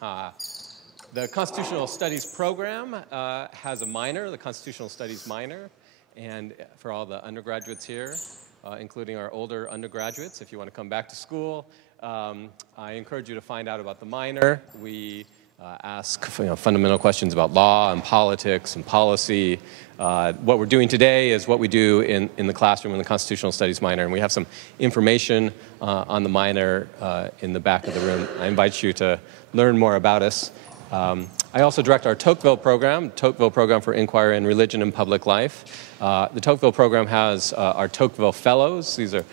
The Constitutional Studies program has a minor, the Constitutional Studies minor, and for all the undergraduates here, including our older undergraduates, if you want to come back to school, I encourage you to find out about the minor. We ask fundamental questions about law and politics and policy. What we're doing today is what we do in the classroom in the Constitutional Studies minor, and we have some information on the minor in the back of the room. I invite you to learn more about us. I also direct our Tocqueville program for Inquiry in Religion and Public Life. The Tocqueville program has our Tocqueville Fellows. These are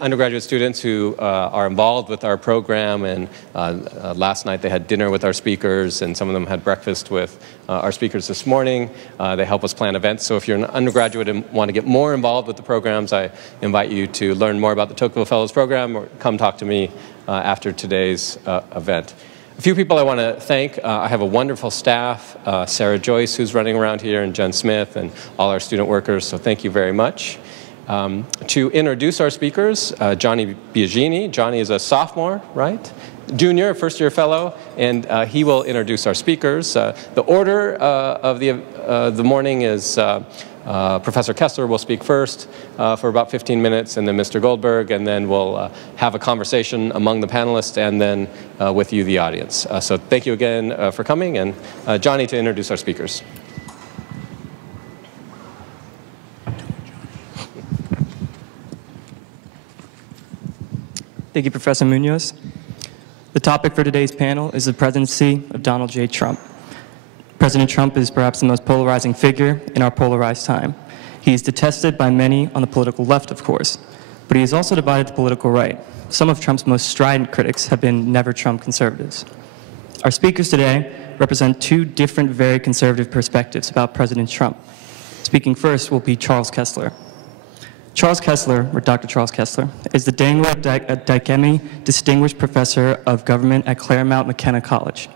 undergraduate students who are involved with our program, and last night they had dinner with our speakers, and some of them had breakfast with our speakers this morning. They help us plan events. So if you're an undergraduate and want to get more involved with the programs, I invite you to learn more about the Tocqueville Fellows program or come talk to me after today's event. A few people I want to thank. I have a wonderful staff, Sarah Joyce, who's running around here, and Jen Smith, and all our student workers, so thank you very much. To introduce our speakers, Johnny Biagini. Johnny is a sophomore, right? Junior, first-year fellow, and he will introduce our speakers. The order of the morning is Professor Kesler will speak first for about 15 minutes, and then Mr. Goldberg, and then we'll have a conversation among the panelists and then with you, the audience. So thank you again for coming, and Johnny to introduce our speakers. Thank you, Professor Munoz. The topic for today's panel is the presidency of Donald J. Trump. President Trump is perhaps the most polarizing figure in our polarized time. He is detested by many on the political left, of course, but he has also divided the political right. Some of Trump's most strident critics have been never-Trump conservatives. Our speakers today represent two different, very conservative perspectives about President Trump. Speaking first will be Charles Kesler. Charles Kesler, or Dr. Charles Kesler, is the Daniel Dikemi Distinguished Professor of Government at Claremont McKenna College.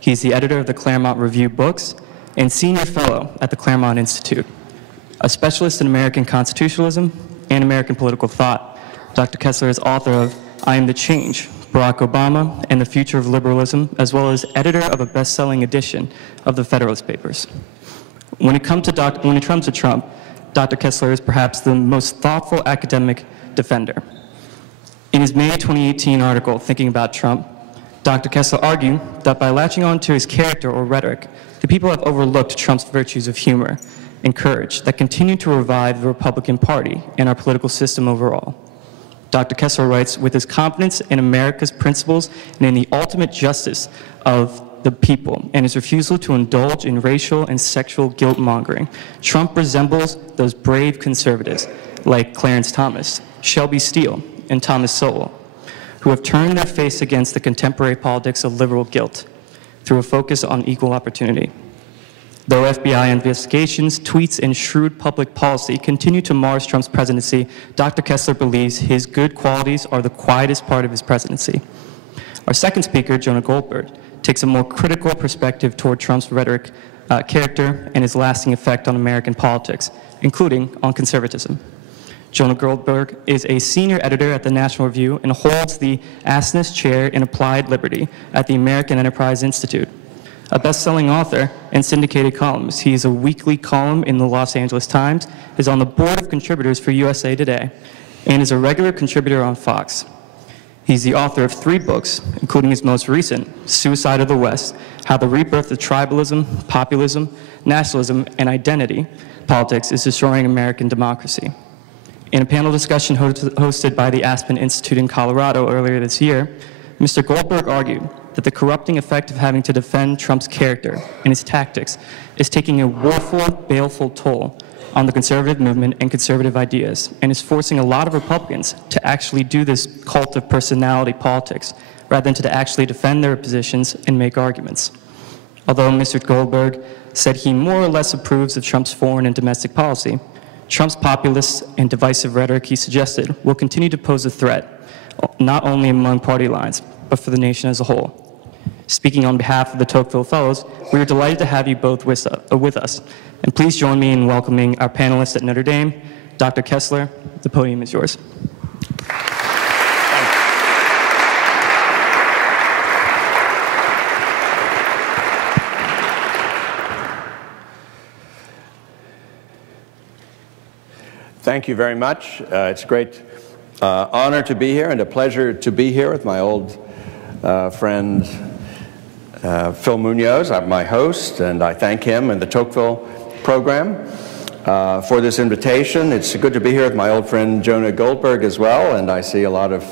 He's the editor of the Claremont Review books and senior fellow at the Claremont Institute. A specialist in American constitutionalism and American political thought, Dr. Kesler is author of I Am the Change, Barack Obama and the Future of Liberalism, as well as editor of a best-selling edition of the Federalist Papers. When it comes to Trump, Dr. Kesler is perhaps the most thoughtful academic defender. In his May 2018 article, Thinking About Trump, Dr. Kesler argued that by latching on to his character or rhetoric, the people have overlooked Trump's virtues of humor and courage that continue to revive the Republican Party and our political system overall. Dr. Kesler writes, with his confidence in America's principles and in the ultimate justice of the people and his refusal to indulge in racial and sexual guilt-mongering, Trump resembles those brave conservatives like Clarence Thomas, Shelby Steele, and Thomas Sowell, who have turned their face against the contemporary politics of liberal guilt through a focus on equal opportunity. Though FBI investigations, tweets, and shrewd public policy continue to mar Trump's presidency, Dr. Kesler believes his good qualities are the quietest part of his presidency. Our second speaker, Jonah Goldberg, takes a more critical perspective toward Trump's rhetoric, character, and his lasting effect on American politics, including on conservatism. Jonah Goldberg is a senior editor at the National Review and holds the Asness Chair in Applied Liberty at the American Enterprise Institute. A best-selling author and syndicated columnist, he is a weekly column in the Los Angeles Times, is on the board of contributors for USA Today, and is a regular contributor on Fox. He's the author of 3 books, including his most recent, Suicide of the West, How the Rebirth of Tribalism, Populism, Nationalism, and Identity Politics is Destroying American Democracy. In a panel discussion hosted by the Aspen Institute in Colorado earlier this year, Mr. Goldberg argued that the corrupting effect of having to defend Trump's character and his tactics is taking a woeful, baleful toll on the conservative movement and conservative ideas, and is forcing a lot of Republicans to actually do this cult of personality politics, rather than to actually defend their positions and make arguments. Although Mr. Goldberg said he more or less approves of Trump's foreign and domestic policy, Trump's populist and divisive rhetoric, he suggested, will continue to pose a threat, not only among party lines, but for the nation as a whole. Speaking on behalf of the Tocqueville Fellows, we are delighted to have you both with us. And please join me in welcoming our panelists at Notre Dame, Dr. Kesler. The podium is yours. Thank you very much. It's a great honor to be here and a pleasure to be here with my old friend Phil Munoz, my host, and I thank him and the Tocqueville program for this invitation. It's good to be here with my old friend Jonah Goldberg as well, and I see a lot of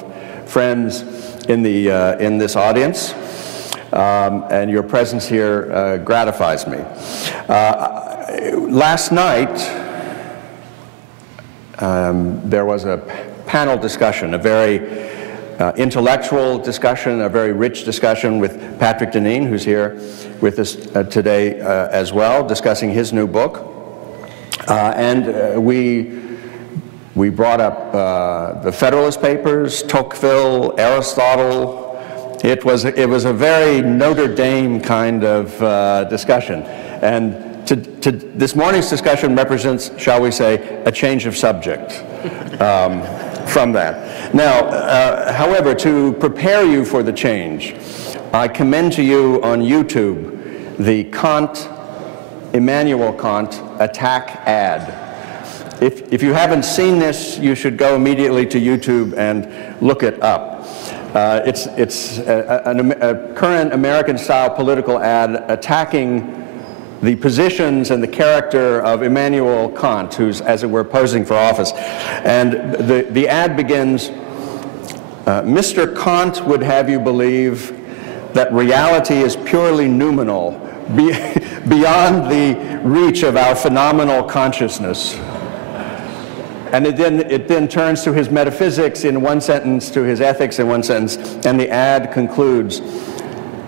friends in this audience, and your presence here gratifies me. Last night, there was a panel discussion, a very intellectual discussion, a very rich discussion with Patrick Deneen, who's here with us today as well, discussing his new book. And we brought up the Federalist Papers, Tocqueville, Aristotle. It was a very Notre Dame kind of discussion. And this morning's discussion represents, shall we say, a change of subject from that. Now, however, to prepare you for the change, I commend to you on YouTube the Immanuel Kant attack ad. If you haven't seen this, you should go immediately to YouTube and look it up. It's a current American-style political ad attacking the positions and the character of Immanuel Kant, who's, as it were, posing for office. And the ad begins, Mr. Kant would have you believe that reality is purely noumenal, beyond the reach of our phenomenal consciousness. And it then turns to his metaphysics in one sentence, to his ethics in one sentence, and the ad concludes,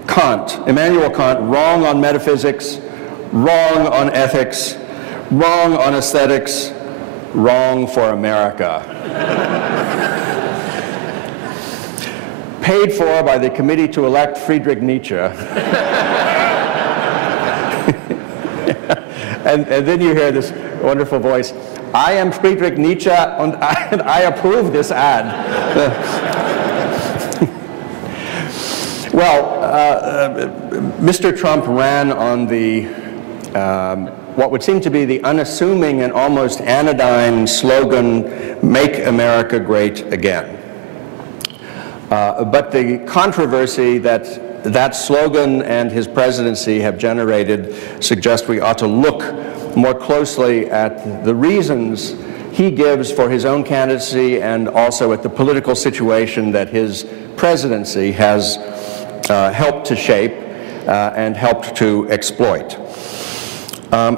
Kant, Immanuel Kant, wrong on metaphysics, wrong on ethics, wrong on aesthetics, wrong for America. Paid for by the Committee to Elect Friedrich Nietzsche. and then you hear this wonderful voice, I am Friedrich Nietzsche and I approve this ad. Well, Mr. Trump ran on the what would seem to be the unassuming and almost anodyne slogan, Make America Great Again. But the controversy that slogan and his presidency have generated suggest we ought to look more closely at the reasons he gives for his own candidacy and also at the political situation that his presidency has helped to shape and helped to exploit.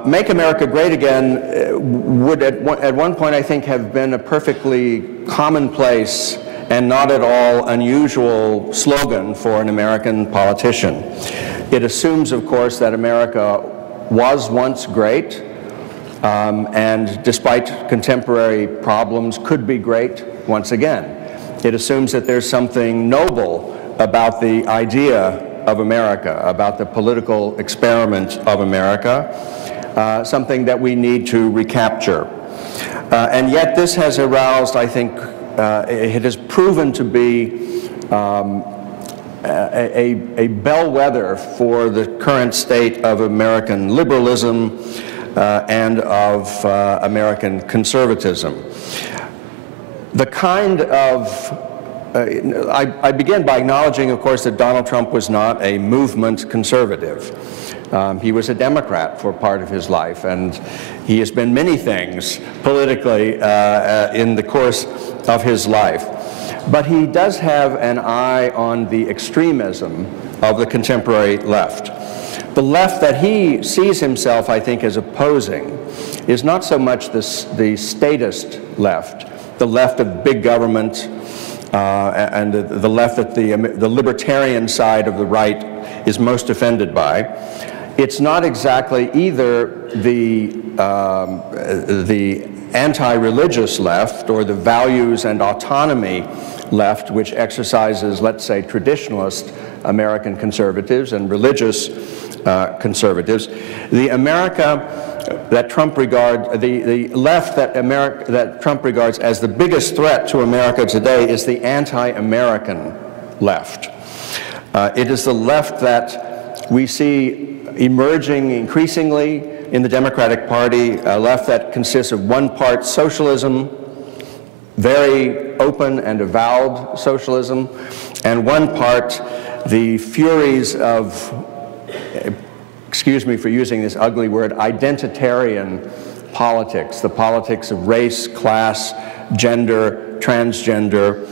Make America Great Again would at one point, I think, have been a perfectly commonplace and not at all unusual slogan for an American politician. It assumes, of course, that America was once great and despite contemporary problems could be great once again. It assumes that there's something noble about the idea of America, about the political experiment of America, something that we need to recapture. And yet this has aroused, I think, it has proven to be a bellwether for the current state of American liberalism and of American conservatism. The kind of I begin by acknowledging, of course, that Donald Trump was not a movement conservative. He was a Democrat for part of his life, and he has been many things politically in the course of his life. But he does have an eye on the extremism of the contemporary left. The left that he sees himself, I think, as opposing is not so much the statist left, the left of big government, and the left that the libertarian side of the right is most offended by. It's not exactly either the anti-religious left or the values and autonomy left, which exercises, let's say, traditionalist American conservatives and religious conservatives. The America that Trump regards, the left that Trump regards as the biggest threat to America today is the anti-American left. It is the left that we see emerging increasingly in the Democratic Party, a left that consists of one part socialism, very open and avowed socialism, and one part the furies of, excuse me for using this ugly word, identitarian politics, the politics of race, class, gender, transgender,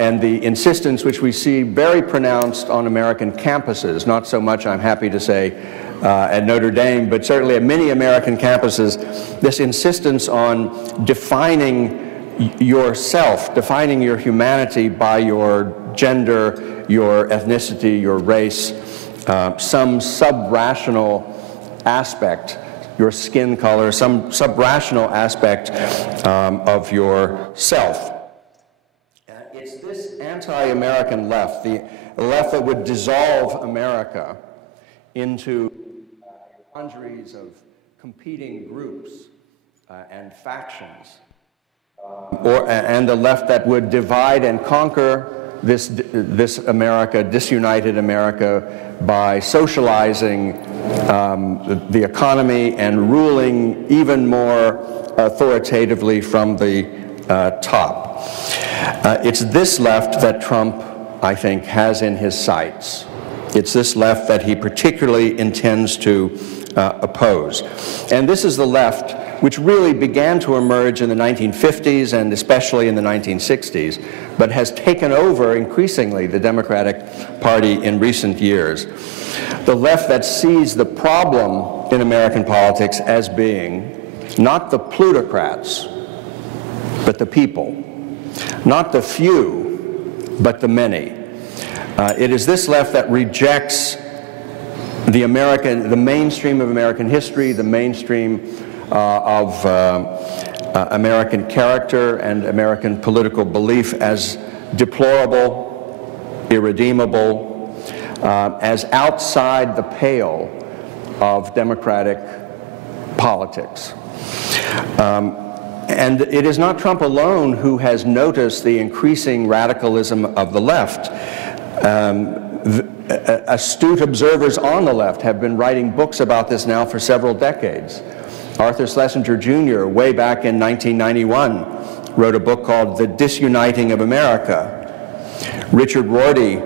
and the insistence which we see very pronounced on American campuses, not so much, I'm happy to say, at Notre Dame, but certainly at many American campuses, this insistence on defining yourself, defining your humanity by your gender, your ethnicity, your race, some sub-rational aspect, your skin color, some sub-rational aspect of yourself. It's this anti-American left, the left that would dissolve America into congeries of competing groups and factions, and the left that would divide and conquer this America, disunited America, by socializing the economy and ruling even more authoritatively from the top. It's this left that Trump, I think, has in his sights. It's this left that he particularly intends to oppose. And this is the left which really began to emerge in the 1950s and especially in the 1960s, but has taken over increasingly the Democratic Party in recent years. The left that sees the problem in American politics as being not the plutocrats, but the people, not the few, but the many. It is this left that rejects the mainstream of American history, the mainstream of American character and American political belief as deplorable, irredeemable, as outside the pale of democratic politics. And it is not Trump alone who has noticed the increasing radicalism of the left. Astute observers on the left have been writing books about this now for several decades. Arthur Schlesinger Jr., way back in 1991, wrote a book called The Disuniting of America. Richard Rorty,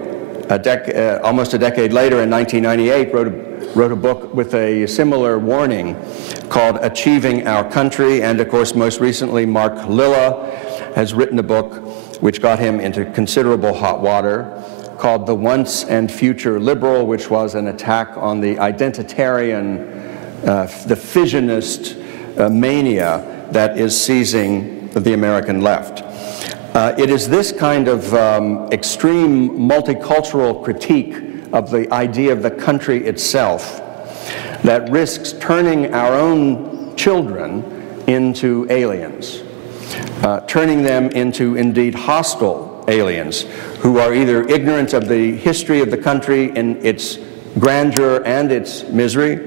almost a decade later in 1998, wrote a book with a similar warning called Achieving Our Country. And of course, most recently, Mark Lilla has written a book which got him into considerable hot water, called The Once and Future Liberal, which was an attack on the identitarian, the fissionist mania that is seizing the American left. It is this kind of extreme multicultural critique of the idea of the country itself that risks turning our own children into aliens, turning them into indeed hostile aliens who are either ignorant of the history of the country in its grandeur and its misery,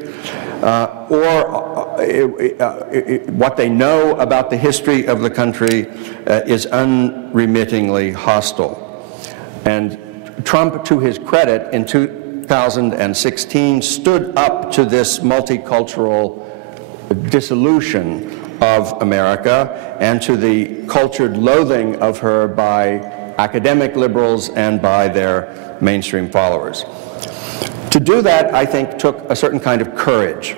or what they know about the history of the country is unremittingly hostile. And Trump, to his credit, in 2016 stood up to this multicultural dissolution of America and to the cultured loathing of her by academic liberals and by their mainstream followers. To do that, I think, took a certain kind of courage.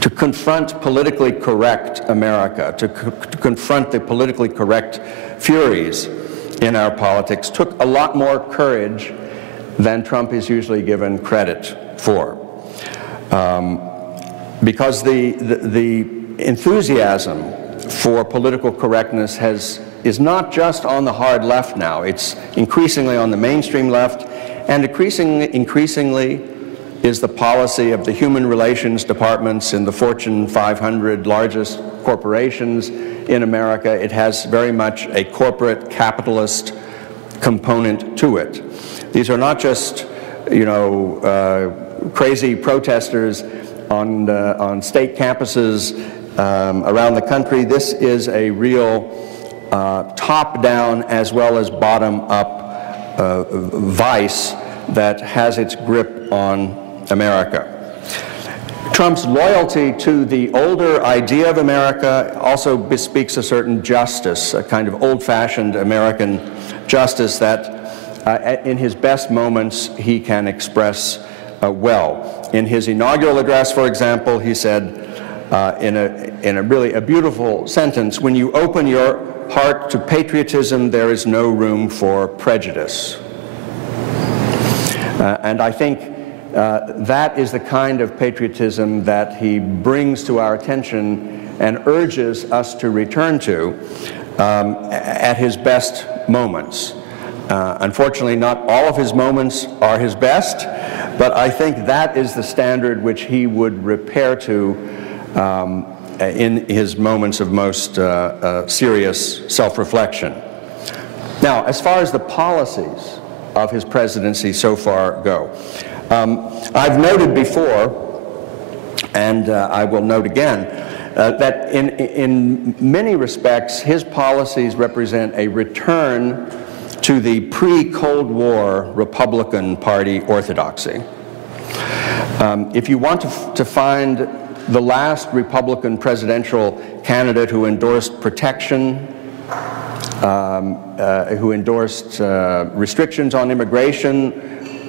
To confront politically correct America, to confront the politically correct furies in our politics, took a lot more courage than Trump is usually given credit for. Because the enthusiasm for political correctness is not just on the hard left now, it's increasingly on the mainstream left, and increasingly is the policy of the human relations departments in the Fortune 500 largest corporations in America. It has very much a corporate capitalist component to it. These are not just, crazy protesters on state campuses around the country. This is a real top-down as well as bottom-up vice that has its grip on America. Trump's loyalty to the older idea of America also bespeaks a certain justice, a kind of old-fashioned American justice that in his best moments he can express well. In his inaugural address, for example, he said in a really beautiful sentence, "When you open your heart to patriotism, there is no room for prejudice." And I think that is the kind of patriotism that he brings to our attention and urges us to return to at his best moments. Unfortunately, not all of his moments are his best, but I think that is the standard which he would repair to in his moments of most serious self-reflection. Now, as far as the policies of his presidency so far go, I've noted before, and I will note again, that in many respects, his policies represent a return to the pre-Cold War Republican Party orthodoxy. If you want to find the last Republican presidential candidate who endorsed protection, who endorsed restrictions on immigration,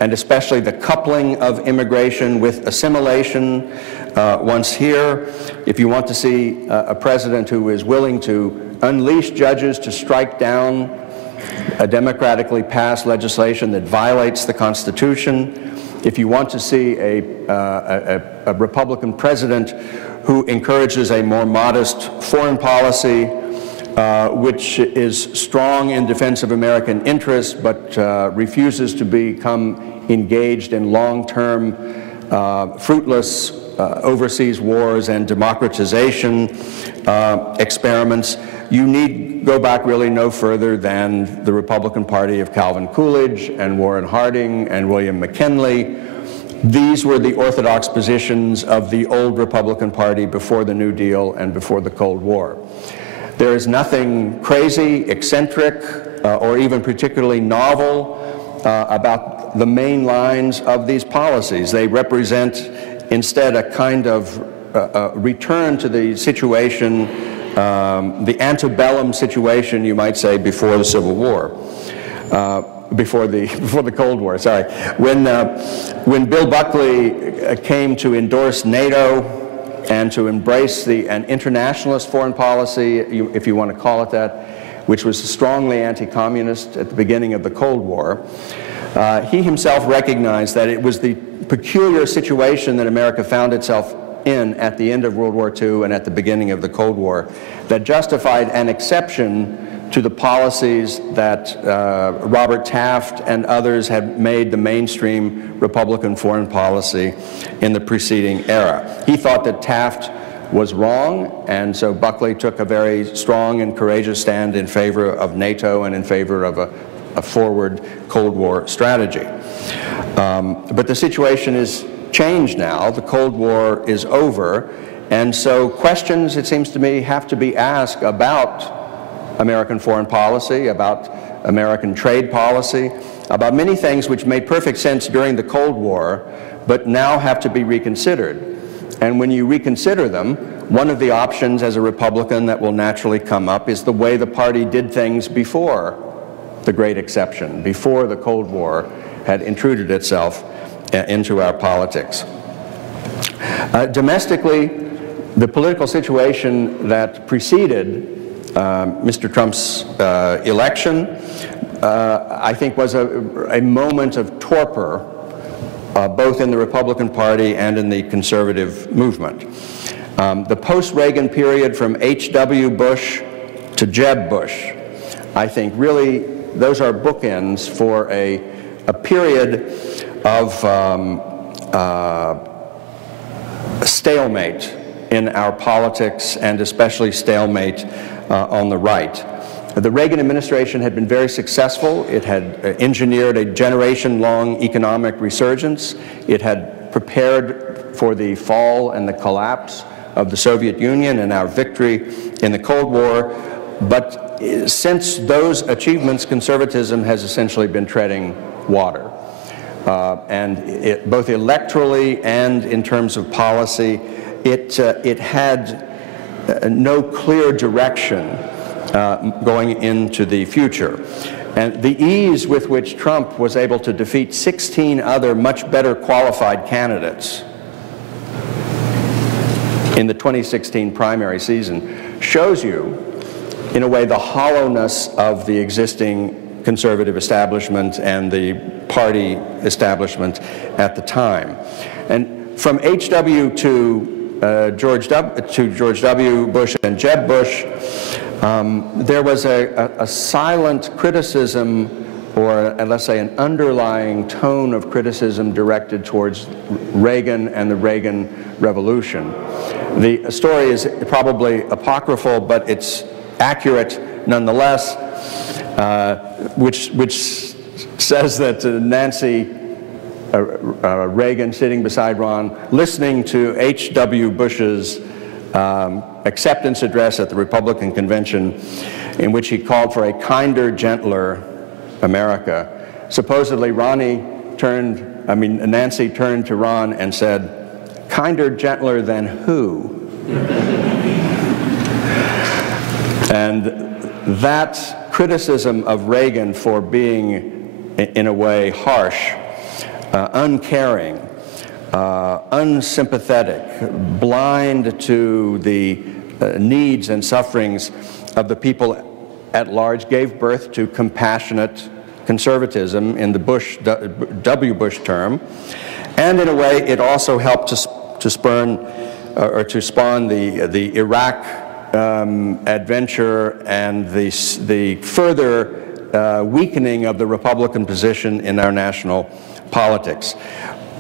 and especially the coupling of immigration with assimilation once here, if you want to see a president who is willing to unleash judges to strike down a democratically passed legislation that violates the Constitution, if you want to see a Republican president who encourages a more modest foreign policy, which is strong in defense of American interests, but refuses to become engaged in long-term, fruitless overseas wars and democratization experiments, you need go back really no further than the Republican Party of Calvin Coolidge and Warren Harding and William McKinley. These were the orthodox positions of the old Republican Party before the New Deal and before the Cold War. There is nothing crazy, eccentric, or even particularly novel about the main lines of these policies. They represent instead a kind of return to the situation, the antebellum situation, you might say, before the Civil War, before the Cold War. Sorry, when Bill Buckley came to endorse NATO and to embrace an internationalist foreign policy, if you want to call it that, which was strongly anti-communist at the beginning of the Cold War, he himself recognized that it was the peculiar situation that America found itself in at the end of World War II and at the beginning of the Cold War that justified an exception to the policies that Robert Taft and others had made the mainstream Republican foreign policy in the preceding era. He thought that Taft was wrong, and so Buckley took a very strong and courageous stand in favor of NATO and in favor of a forward Cold War strategy. But the situation is changed now. The Cold War is over, and so questions, it seems to me, have to be asked about American foreign policy, about American trade policy, about many things which made perfect sense during the Cold War, but now have to be reconsidered. And when you reconsider them, one of the options as a Republican that will naturally come up is the way the party did things before the Great Exception, before the Cold War had intruded itself into our politics. Domestically, the political situation that preceded Mr. Trump's election, I think, was a moment of torpor, both in the Republican Party and in the conservative movement. The post-Reagan period from H.W. Bush to Jeb Bush, I think really those are bookends for a period of stalemate in our politics, and especially stalemate on the right. The Reagan administration had been very successful. It had engineered a generation-long economic resurgence. It had prepared for the fall and the collapse of the Soviet Union and our victory in the Cold War. But since those achievements, conservatism has essentially been treading water. and both electorally and in terms of policy, it had no clear direction going into the future. And the ease with which Trump was able to defeat 16 other much better qualified candidates in the 2016 primary season shows you, in a way, the hollowness of the existing conservative establishment and the party establishment at the time. And from H.W. to George W. Bush and Jeb Bush, there was a silent criticism, or let's say an underlying tone of criticism directed towards Reagan and the Reagan Revolution. The story is probably apocryphal, but it's accurate nonetheless, which says that Nancy Reagan, sitting beside Ron, listening to H.W. Bush's acceptance address at the Republican convention, in which he called for a kinder, gentler America. Supposedly, Nancy turned to Ron and said, "Kinder, gentler than who?" And that criticism of Reagan for being, in a way, harsh, uncaring, unsympathetic, blind to the needs and sufferings of the people at large, gave birth to compassionate conservatism in the W. Bush term. And in a way, it also helped to spawn the Iraq adventure and the further weakening of the Republican position in our national politics.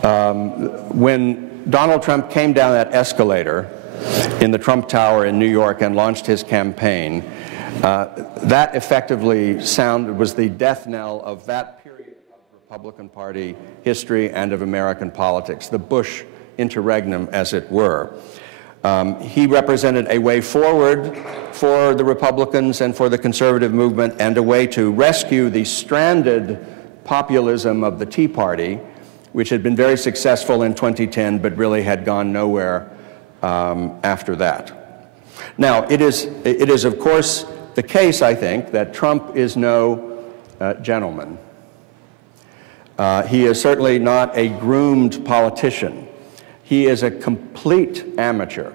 When Donald Trump came down that escalator in the Trump Tower in New York and launched his campaign, that effectively was the death knell of that period of Republican Party history and of American politics, the Bush interregnum, as it were. He represented a way forward for the Republicans and for the conservative movement, and a way to rescue the stranded populism of the Tea Party, which had been very successful in 2010, but really had gone nowhere after that. Now, it is of course the case, I think, that Trump is no gentleman. He is certainly not a groomed politician. He is a complete amateur.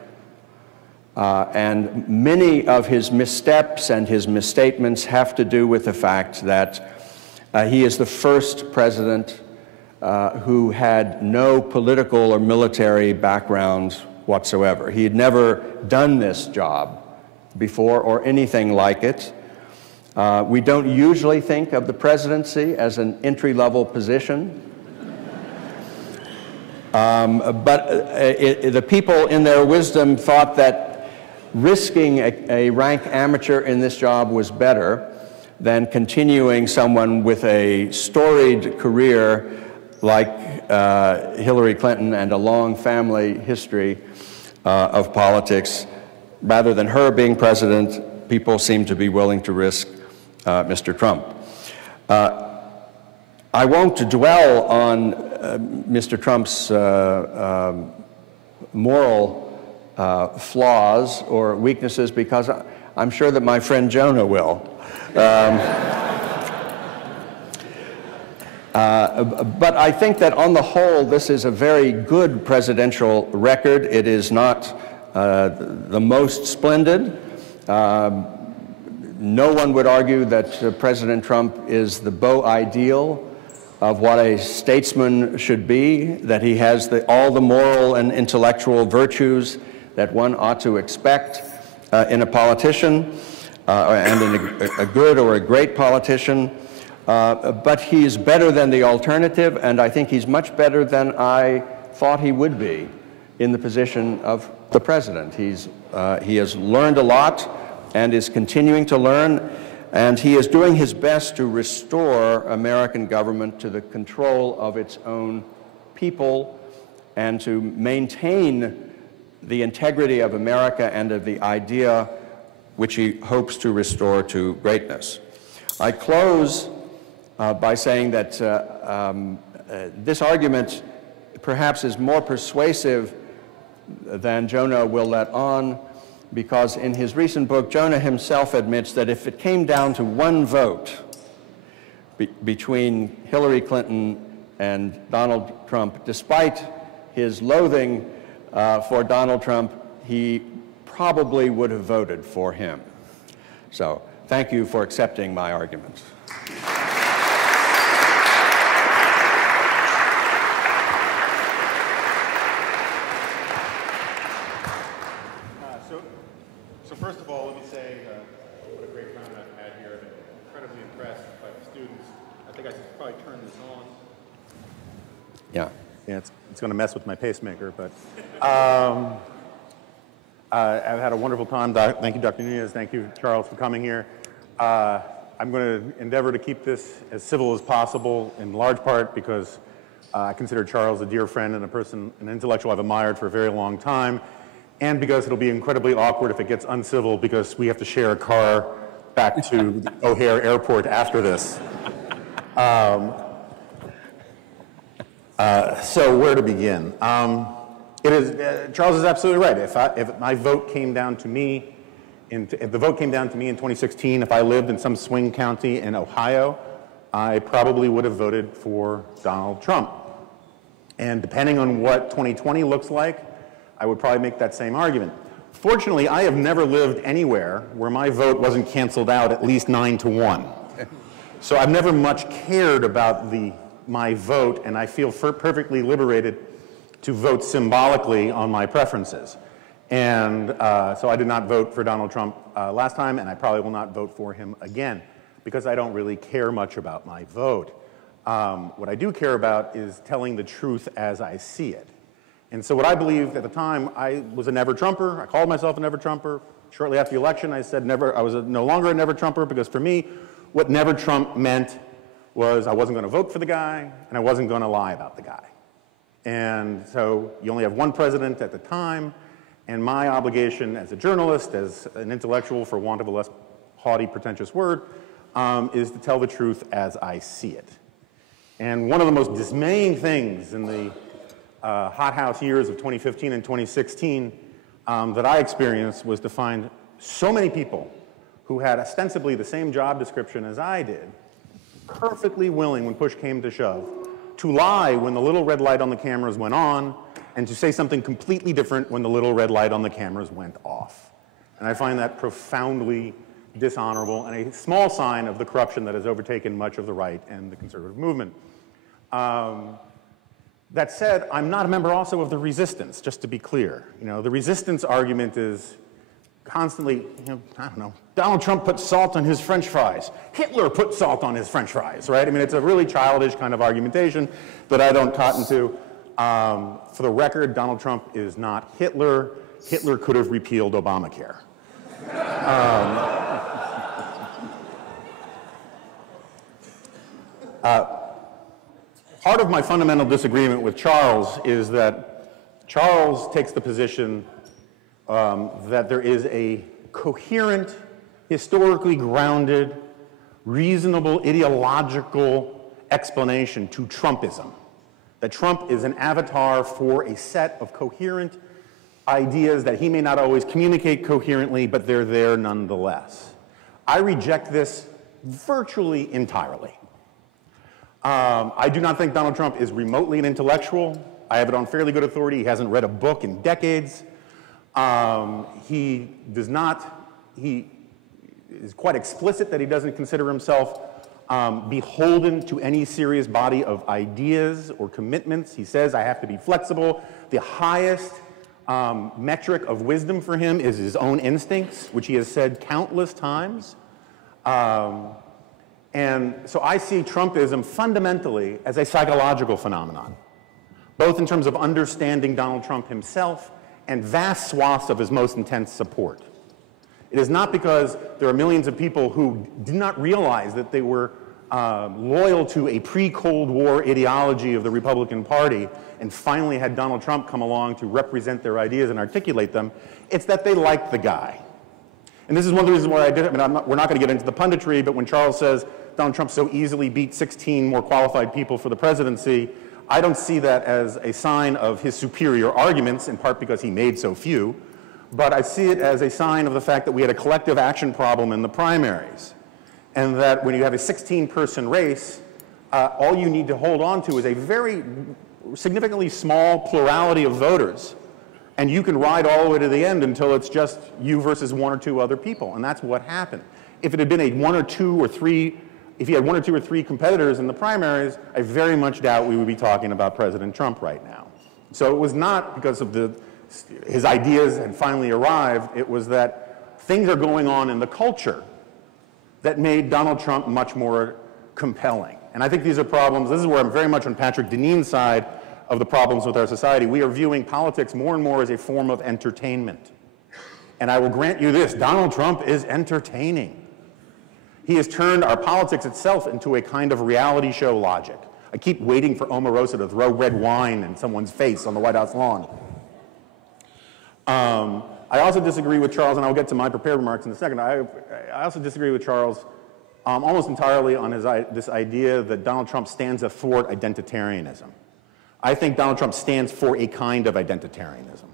And many of his missteps and his misstatements have to do with the fact that he is the first president who had no political or military background whatsoever. He had never done this job before or anything like it. We don't usually think of the presidency as an entry-level position. But the people in their wisdom thought that risking a rank amateur in this job was better than continuing someone with a storied career like Hillary Clinton and a long family history of politics. Rather than her being president, people seem to be willing to risk Mr. Trump. I won't dwell on Mr. Trump's moral flaws or weaknesses, because I'm sure that my friend Jonah will. But I think that on the whole, this is a very good presidential record. It is not the most splendid. No one would argue that President Trump is the beau ideal of what a statesman should be, that he has all the moral and intellectual virtues that one ought to expect in a politician, and in a good or a great politician. But he's better than the alternative, and I think he's much better than I thought he would be in the position of the president. He has learned a lot and is continuing to learn, and he is doing his best to restore American government to the control of its own people and to maintain the integrity of America and of the idea which he hopes to restore to greatness. I close by saying that this argument perhaps is more persuasive than Jonah will let on, because in his recent book, Jonah himself admits that if it came down to one vote between Hillary Clinton and Donald Trump, despite his loathing for Donald Trump, he probably would have voted for him. So thank you for accepting my argument. So first of all, let me say what a great time I've had here. I've been incredibly impressed by the students. I think I should probably turn this on. Yeah. Yeah, it's going to mess with my pacemaker, but I've had a wonderful time. Thank you, Dr. Nunez. Thank you, Charles, for coming here. I'm going to endeavor to keep this as civil as possible, in large part because I consider Charles a dear friend and an intellectual I've admired for a very long time, and because it'll be incredibly awkward if it gets uncivil because we have to share a car back to O'Hare Airport after this. So where to begin? Charles is absolutely right. If my vote came down to me, if the vote came down to me in 2016, if I lived in some swing county in Ohio, I probably would have voted for Donald Trump. And depending on what 2020 looks like, I would probably make that same argument. Fortunately, I have never lived anywhere where my vote wasn't canceled out at least 9-1. So I've never much cared about my vote, and I feel perfectly liberated to vote symbolically on my preferences. And so I did not vote for Donald Trump last time, and I probably will not vote for him again, because I don't really care much about my vote. What I do care about is telling the truth as I see it. And so what I believed at the time, I was a never-Trumper. I called myself a never-Trumper. Shortly after the election, I said I was no longer a never-Trumper, because for me, what never-Trump meant was I wasn't going to vote for the guy, and I wasn't going to lie about the guy. And so you only have one president at the time, and my obligation as a journalist, as an intellectual, for want of a less haughty, pretentious word, is to tell the truth as I see it. And one of the most dismaying things in the hothouse years of 2015 and 2016 that I experienced was to find so many people who had ostensibly the same job description as I did, perfectly willing, when push came to shove, to lie when the little red light on the cameras went on, and to say something completely different when the little red light on the cameras went off. And I find that profoundly dishonorable and a small sign of the corruption that has overtaken much of the right and the conservative movement. That said, I'm not a member also of the resistance, just to be clear. You know, the resistance argument is constantly, I don't know, Donald Trump put salt on his French fries. Hitler put salt on his French fries, right? I mean, it's a really childish kind of argumentation that I don't cotton to. For the record, Donald Trump is not Hitler. Hitler could have repealed Obamacare. Part of my fundamental disagreement with Charles is that Charles takes the position that there is a coherent, historically grounded, reasonable ideological explanation to Trumpism. That Trump is an avatar for a set of coherent ideas that he may not always communicate coherently, but they're there nonetheless. I reject this virtually entirely. I do not think Donald Trump is remotely an intellectual. I have it on fairly good authority. He hasn't read a book in decades. He is quite explicit that he doesn't consider himself beholden to any serious body of ideas or commitments. He says, I have to be flexible. The highest metric of wisdom for him is his own instincts, which he has said countless times. And so I see Trumpism fundamentally as a psychological phenomenon, both in terms of understanding Donald Trump himself and vast swaths of his most intense support. It is not because there are millions of people who did not realize that they were loyal to a pre-Cold War ideology of the Republican Party and finally had Donald Trump come along to represent their ideas and articulate them. It's that they liked the guy. And this is one of the reasons why I did it. I mean, we're not going to get into the punditry, but when Charles says Donald Trump so easily beat 16 more qualified people for the presidency, I don't see that as a sign of his superior arguments, in part because he made so few, but I see it as a sign of the fact that we had a collective action problem in the primaries, and that when you have a 16-person race, all you need to hold on to is a very significantly small plurality of voters, and you can ride all the way to the end until it's just you versus one or two other people, and that's what happened. If it had been if you had one or two or three competitors in the primaries, I very much doubt we would be talking about President Trump right now. So it was not because of his ideas had finally arrived, it was that things are going on in the culture that made Donald Trump much more compelling. And I think these are problems, this is where I'm very much on Patrick Deneen's side of the problems with our society. We are viewing politics more and more as a form of entertainment. And I will grant you this, Donald Trump is entertaining. He has turned our politics itself into a kind of reality show logic. I keep waiting for Omarosa to throw red wine in someone's face on the White House lawn. I also disagree with Charles, and I'll get to my prepared remarks in a second. I also disagree with Charles almost entirely on this idea that Donald Trump stands athwart identitarianism. I think Donald Trump stands for a kind of identitarianism.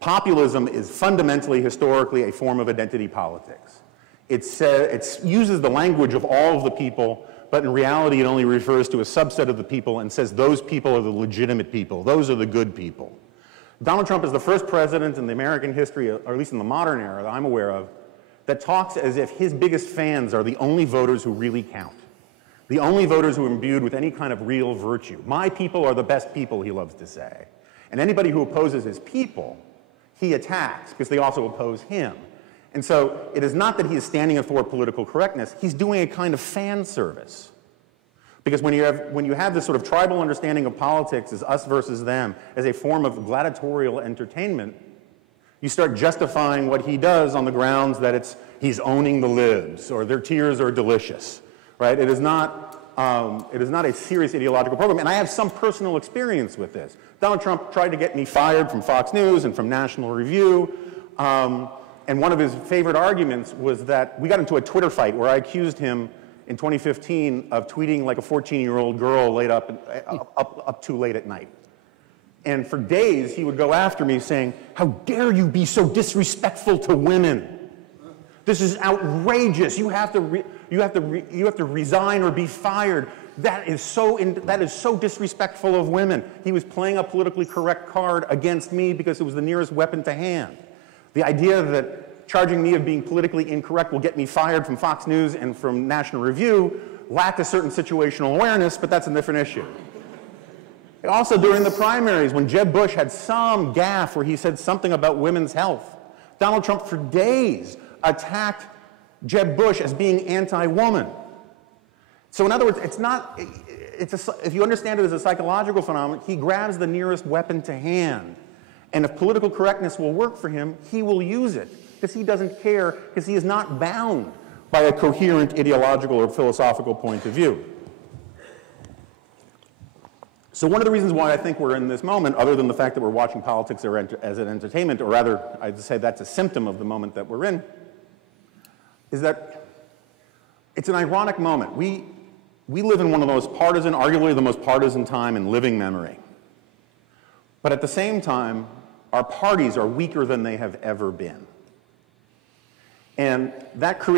Populism is fundamentally, historically, a form of identity politics. It uses the language of all of the people, but in reality it only refers to a subset of the people and says those people are the legitimate people, those are the good people. Donald Trump is the first president in the American history, or at least in the modern era that I'm aware of, that talks as if his biggest fans are the only voters who really count, the only voters who are imbued with any kind of real virtue. My people are the best people, he loves to say. And anybody who opposes his people, he attacks, because they also oppose him. And so it is not that he is standing athwart political correctness, he's doing a kind of fan service. Because when you have this sort of tribal understanding of politics as us versus them, as a form of gladiatorial entertainment, you start justifying what he does on the grounds that he's owning the libs, or their tears are delicious, right? It is not a serious ideological program, and I have some personal experience with this. Donald Trump tried to get me fired from Fox News and from National Review, and one of his favorite arguments was that we got into a Twitter fight where I accused him in 2015 of tweeting like a 14-year-old girl laid up too late at night. And for days, he would go after me saying, "How dare you be so disrespectful to women? This is outrageous. You have to resign or be fired. That is so disrespectful of women." He was playing a politically correct card against me because it was the nearest weapon to hand. The idea that charging me of being politically incorrect will get me fired from Fox News and from National Review lacked a certain situational awareness, but that's a different issue. Also, during the primaries, when Jeb Bush had some gaffe where he said something about women's health, Donald Trump for days attacked Jeb Bush as being anti-woman. So in other words, if you understand it as a psychological phenomenon, he grabs the nearest weapon to hand. And if political correctness will work for him, he will use it, because he doesn't care, because he is not bound by a coherent ideological or philosophical point of view. So one of the reasons why I think we're in this moment, other than the fact that we're watching politics as an entertainment, or rather, I'd say that's a symptom of the moment that we're in, is that it's an ironic moment. We live in one of the most partisan, arguably the most partisan time in living memory. But at the same time, our parties are weaker than they have ever been. And that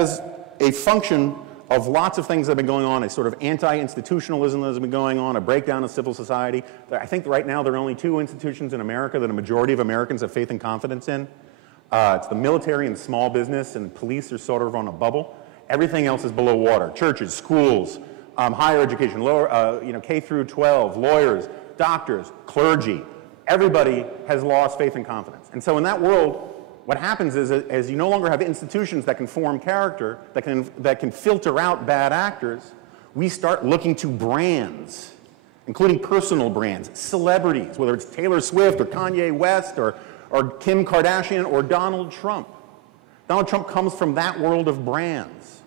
is a function of lots of things that have been going on, a sort of anti-institutionalism that has been going on, a breakdown of civil society. I think right now there are only two institutions in America that a majority of Americans have faith and confidence in. It's the military and small business, and police are sort of on a bubble. Everything else is below water. Churches, schools, higher education, K through 12, lawyers, doctors, clergy. Everybody has lost faith and confidence. And so in that world, what happens is, as you no longer have institutions that can form character, that can filter out bad actors, we start looking to brands, including personal brands, celebrities, whether it's Taylor Swift or Kanye West or Kim Kardashian or Donald Trump. Donald Trump comes from that world of brands.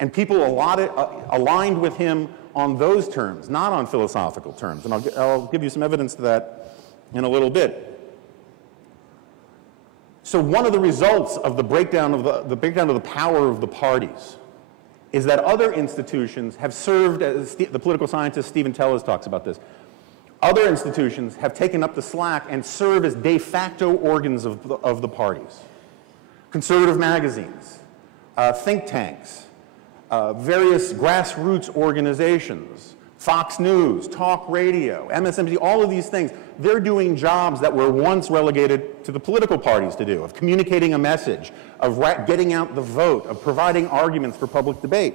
And people aligned with him on those terms, not on philosophical terms. And I'll give you some evidence to that in a little bit. So one of the results of the breakdown of the power of the parties is that other institutions have served, as the political scientist Stephen Tellez talks about this, other institutions have taken up the slack and serve as de facto organs of the parties. Conservative magazines, think tanks, various grassroots organizations, Fox News, talk radio, MSNBC, all of these things, they're doing jobs that were once relegated to the political parties to do, of communicating a message, of getting out the vote, of providing arguments for public debate.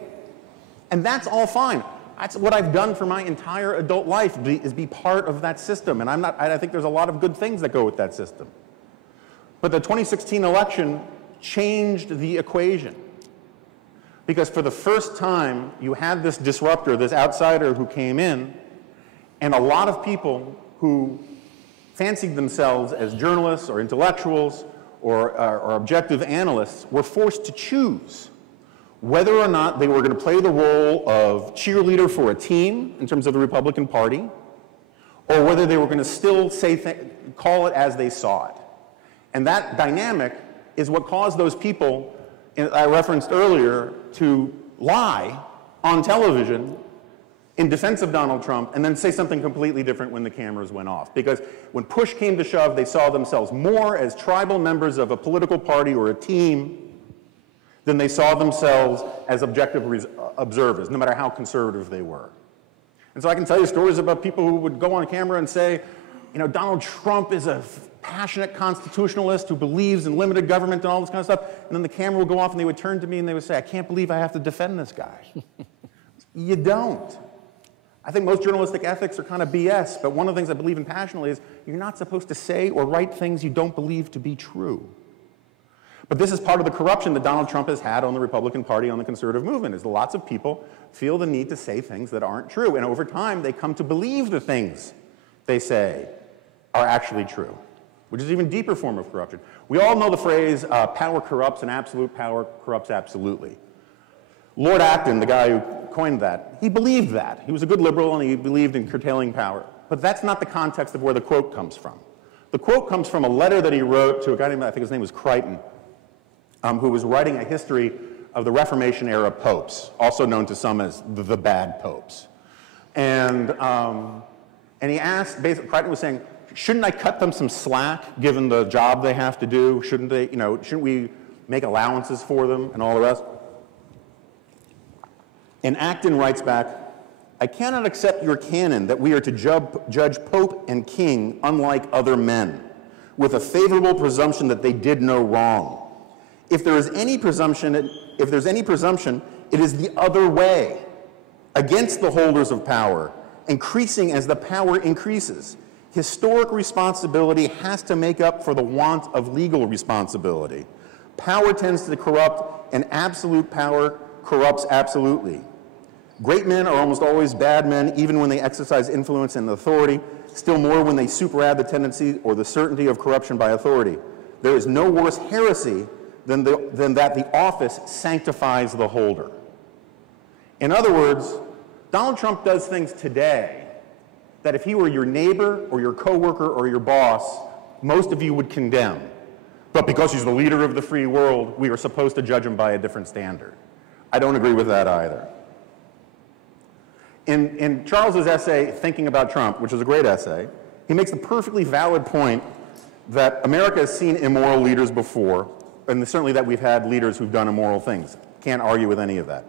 And that's all fine. That's what I've done for my entire adult life, is be part of that system. And I think there's a lot of good things that go with that system. But the 2016 election changed the equation. Because for the first time, you had this disruptor, this outsider who came in, and a lot of people who fancied themselves as journalists or intellectuals or objective analysts were forced to choose whether or not they were going to play the role of cheerleader for a team in terms of the Republican Party, or whether they were going to still call it as they saw it. And that dynamic is what caused those people I referenced earlier to lie on television in defense of Donald Trump and then say something completely different when the cameras went off. Because when push came to shove, they saw themselves more as tribal members of a political party or a team than they saw themselves as objective observers, no matter how conservative they were. And so I can tell you stories about people who would go on camera and say, you know, Donald Trump is a passionate constitutionalist who believes in limited government and all this kind of stuff. And then the camera would go off and they would turn to me and they would say, I can't believe I have to defend this guy. You don't. I think most journalistic ethics are kind of BS, but one of the things I believe in passionately is you're not supposed to say or write things you don't believe to be true. But this is part of the corruption that Donald Trump has had on the Republican Party, on the conservative movement, is that lots of people feel the need to say things that aren't true. And over time, they come to believe the things they say are actually true, which is an even deeper form of corruption. We all know the phrase, power corrupts and absolute power corrupts absolutely. Lord Acton, the guy who coined that, he believed that. He was a good liberal and he believed in curtailing power. But that's not the context of where the quote comes from. The quote comes from a letter that he wrote to a guy named, I think his name was Crichton, who was writing a history of the Reformation era popes, also known to some as the bad popes. And he asked, basically, Crichton was saying, shouldn't I cut them some slack given the job they have to do? Shouldn't they, shouldn't we make allowances for them and all the rest? And Acton writes back, I cannot accept your canon that we are to judge Pope and King unlike other men, with a favorable presumption that they did no wrong. If there is any presumption, it is the other way, against the holders of power, increasing as the power increases. Historic responsibility has to make up for the want of legal responsibility. Power tends to corrupt, and absolute power corrupts absolutely. Great men are almost always bad men, even when they exercise influence and authority, still more when they superadd the tendency or the certainty of corruption by authority. There is no worse heresy than that the office sanctifies the holder. In other words, Donald Trump does things today that if he were your neighbor or your coworker or your boss, most of you would condemn. But because he's the leader of the free world, we are supposed to judge him by a different standard. I don't agree with that either. In Charles's essay, Thinking About Trump, which is a great essay, he makes the perfectly valid point that America has seen immoral leaders before, and certainly that we've had leaders who've done immoral things. Can't argue with any of that.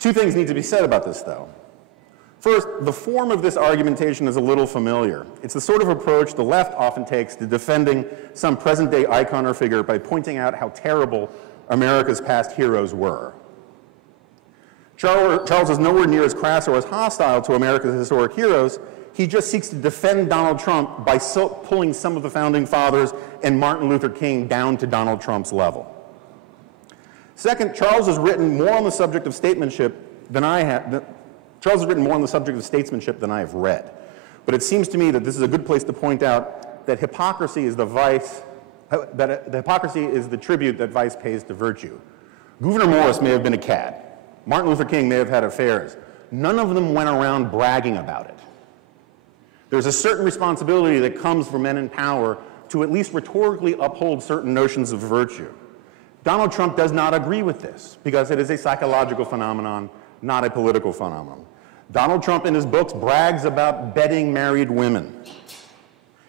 Two things need to be said about this, though. First, the form of this argumentation is a little familiar. It's the sort of approach the left often takes to defending some present-day icon or figure by pointing out how terrible America's past heroes were. Charles is nowhere near as crass or as hostile to America's historic heroes. He just seeks to defend Donald Trump by pulling some of the founding fathers and Martin Luther King down to Donald Trump's level. Second, Charles has written more on the subject of statesmanship than I have. Charles has written more on the subject of statesmanship than I have read. But it seems to me that this is a good place to point out that hypocrisy is the vice, that hypocrisy is the tribute that vice pays to virtue. Gouverneur Morris may have been a cad. Martin Luther King may have had affairs. None of them went around bragging about it. There's a certain responsibility that comes from men in power to at least rhetorically uphold certain notions of virtue. Donald Trump does not agree with this because it is a psychological phenomenon, not a political phenomenon. Donald Trump in his books brags about bedding married women.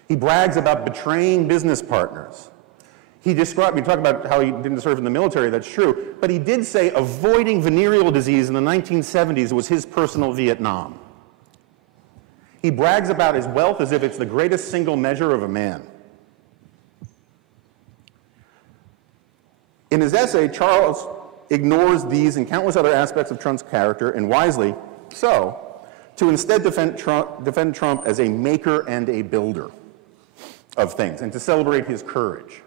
He brags about betraying business partners. You talk about how he didn't serve in the military, that's true, but he did say avoiding venereal disease in the 1970s was his personal Vietnam. He brags about his wealth as if it's the greatest single measure of a man. In his essay, Charles ignores these and countless other aspects of Trump's character, and wisely so, to instead defend Trump as a maker and a builder of things, and to celebrate his courage.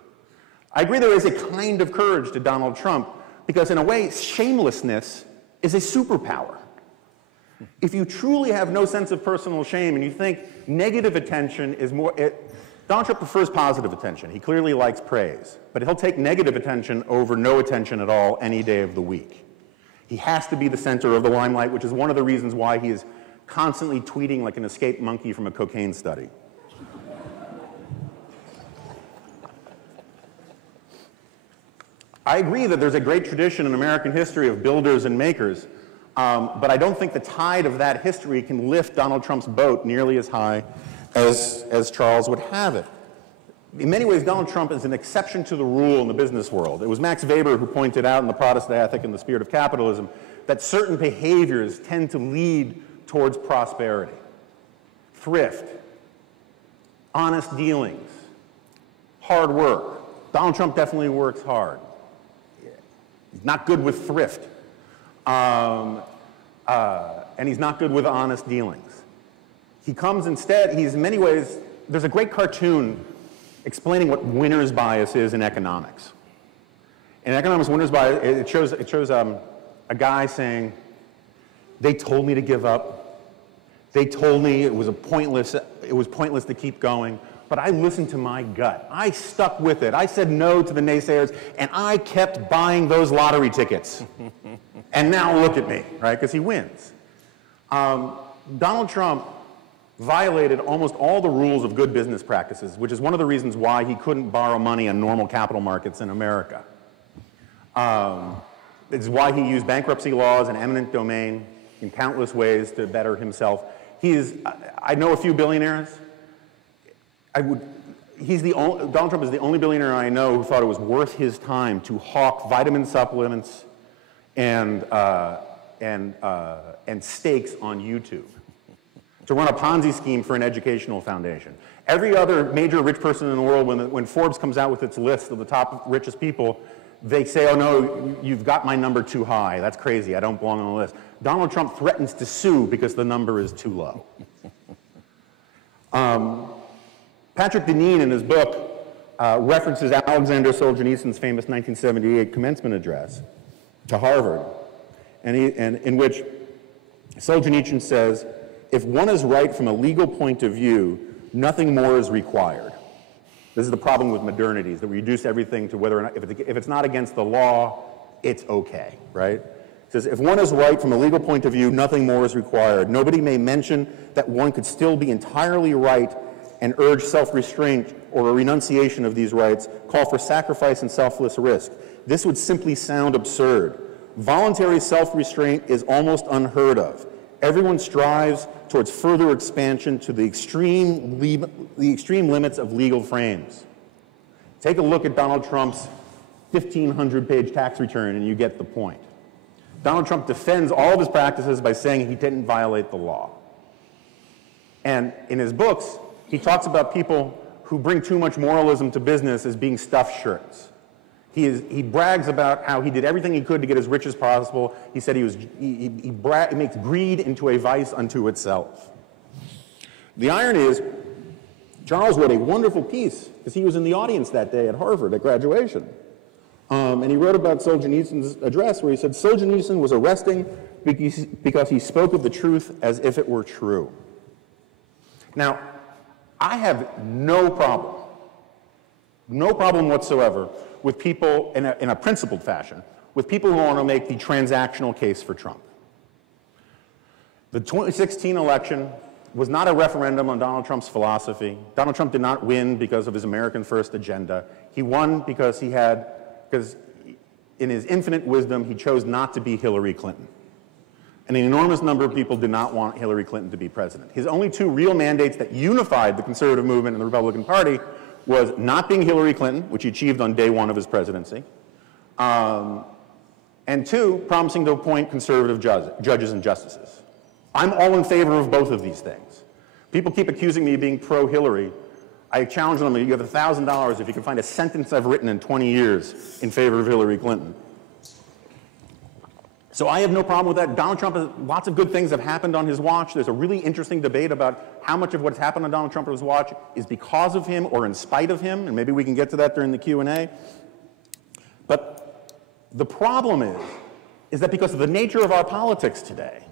I agree there is a kind of courage to Donald Trump, because in a way, shamelessness is a superpower. If you truly have no sense of personal shame and you think negative attention is more, Donald Trump prefers positive attention. He clearly likes praise, but he'll take negative attention over no attention at all any day of the week. He has to be the center of the limelight, which is one of the reasons why he is constantly tweeting like an escaped monkey from a cocaine study. I agree that there's a great tradition in American history of builders and makers, but I don't think the tide of that history can lift Donald Trump's boat nearly as high as Charles would have it. In many ways, Donald Trump is an exception to the rule in the business world. It was Max Weber who pointed out in The Protestant Ethic and the Spirit of Capitalism that certain behaviors tend to lead towards prosperity. Thrift, honest dealings, hard work. Donald Trump definitely works hard. He's not good with thrift, and he's not good with honest dealings. He comes instead, he's in many ways, there's a great cartoon explaining what winner's bias is in economics. In economics, winner's bias, it shows a guy saying, they told me to give up. They told me it was pointless to keep going, but I listened to my gut. I stuck with it. I said no to the naysayers, and I kept buying those lottery tickets. And now look at me, right? Because he wins. Donald Trump violated almost all the rules of good business practices, which is one of the reasons why he couldn't borrow money on normal capital markets in America. It's why he used bankruptcy laws and eminent domain in countless ways to better himself. I know a few billionaires. Donald Trump is the only billionaire I know who thought it was worth his time to hawk vitamin supplements and steaks on YouTube, to run a Ponzi scheme for an educational foundation. Every other major rich person in the world, when Forbes comes out with its list of the top richest people, they say, oh no, you've got my number too high. That's crazy, I don't belong on the list. Donald Trump threatens to sue because the number is too low. Patrick Deneen, in his book, references Alexander Solzhenitsyn's famous 1978 commencement address to Harvard, and in which Solzhenitsyn says, if one is right from a legal point of view, nothing more is required. This is the problem with modernity, is that we reduce everything to whether or not, if it's not against the law, it's okay, right? It says, if one is right from a legal point of view, nothing more is required. Nobody may mention that one could still be entirely right and urge self-restraint or a renunciation of these rights, call for sacrifice and selfless risk. This would simply sound absurd. Voluntary self-restraint is almost unheard of. Everyone strives towards further expansion to the extreme limits of legal frames. Take a look at Donald Trump's 1,500-page tax return and you get the point. Donald Trump defends all of his practices by saying he didn't violate the law. And in his books, he talks about people who bring too much moralism to business as being stuffed shirts. He brags about how he did everything he could to get as rich as possible. He said he makes greed into a vice unto itself. The irony is, Charles wrote a wonderful piece, because he was in the audience that day at Harvard at graduation. And he wrote about Solzhenitsyn's address, where he said, Solzhenitsyn was arresting because he spoke of the truth as if it were true. Now, I have no problem whatsoever with people, in a principled fashion, with people who want to make the transactional case for Trump. The 2016 election was not a referendum on Donald Trump's philosophy. Donald Trump did not win because of his American First agenda. He won because because in his infinite wisdom, he chose not to be Hillary Clinton. And an enormous number of people did not want Hillary Clinton to be president. His only two real mandates that unified the conservative movement and the Republican Party was not being Hillary Clinton, which he achieved on day one of his presidency, and two, promising to appoint conservative judges and justices. I'm all in favor of both of these things. People keep accusing me of being pro-Hillary. I challenge them, you have $1,000 if you can find a sentence I've written in 20 years in favor of Hillary Clinton. So I have no problem with that. Donald Trump, lots of good things have happened on his watch. There's a really interesting debate about how much of what's happened on Donald Trump's watch is because of him or in spite of him, and maybe we can get to that during the Q&A. But the problem is that because of the nature of our politics today,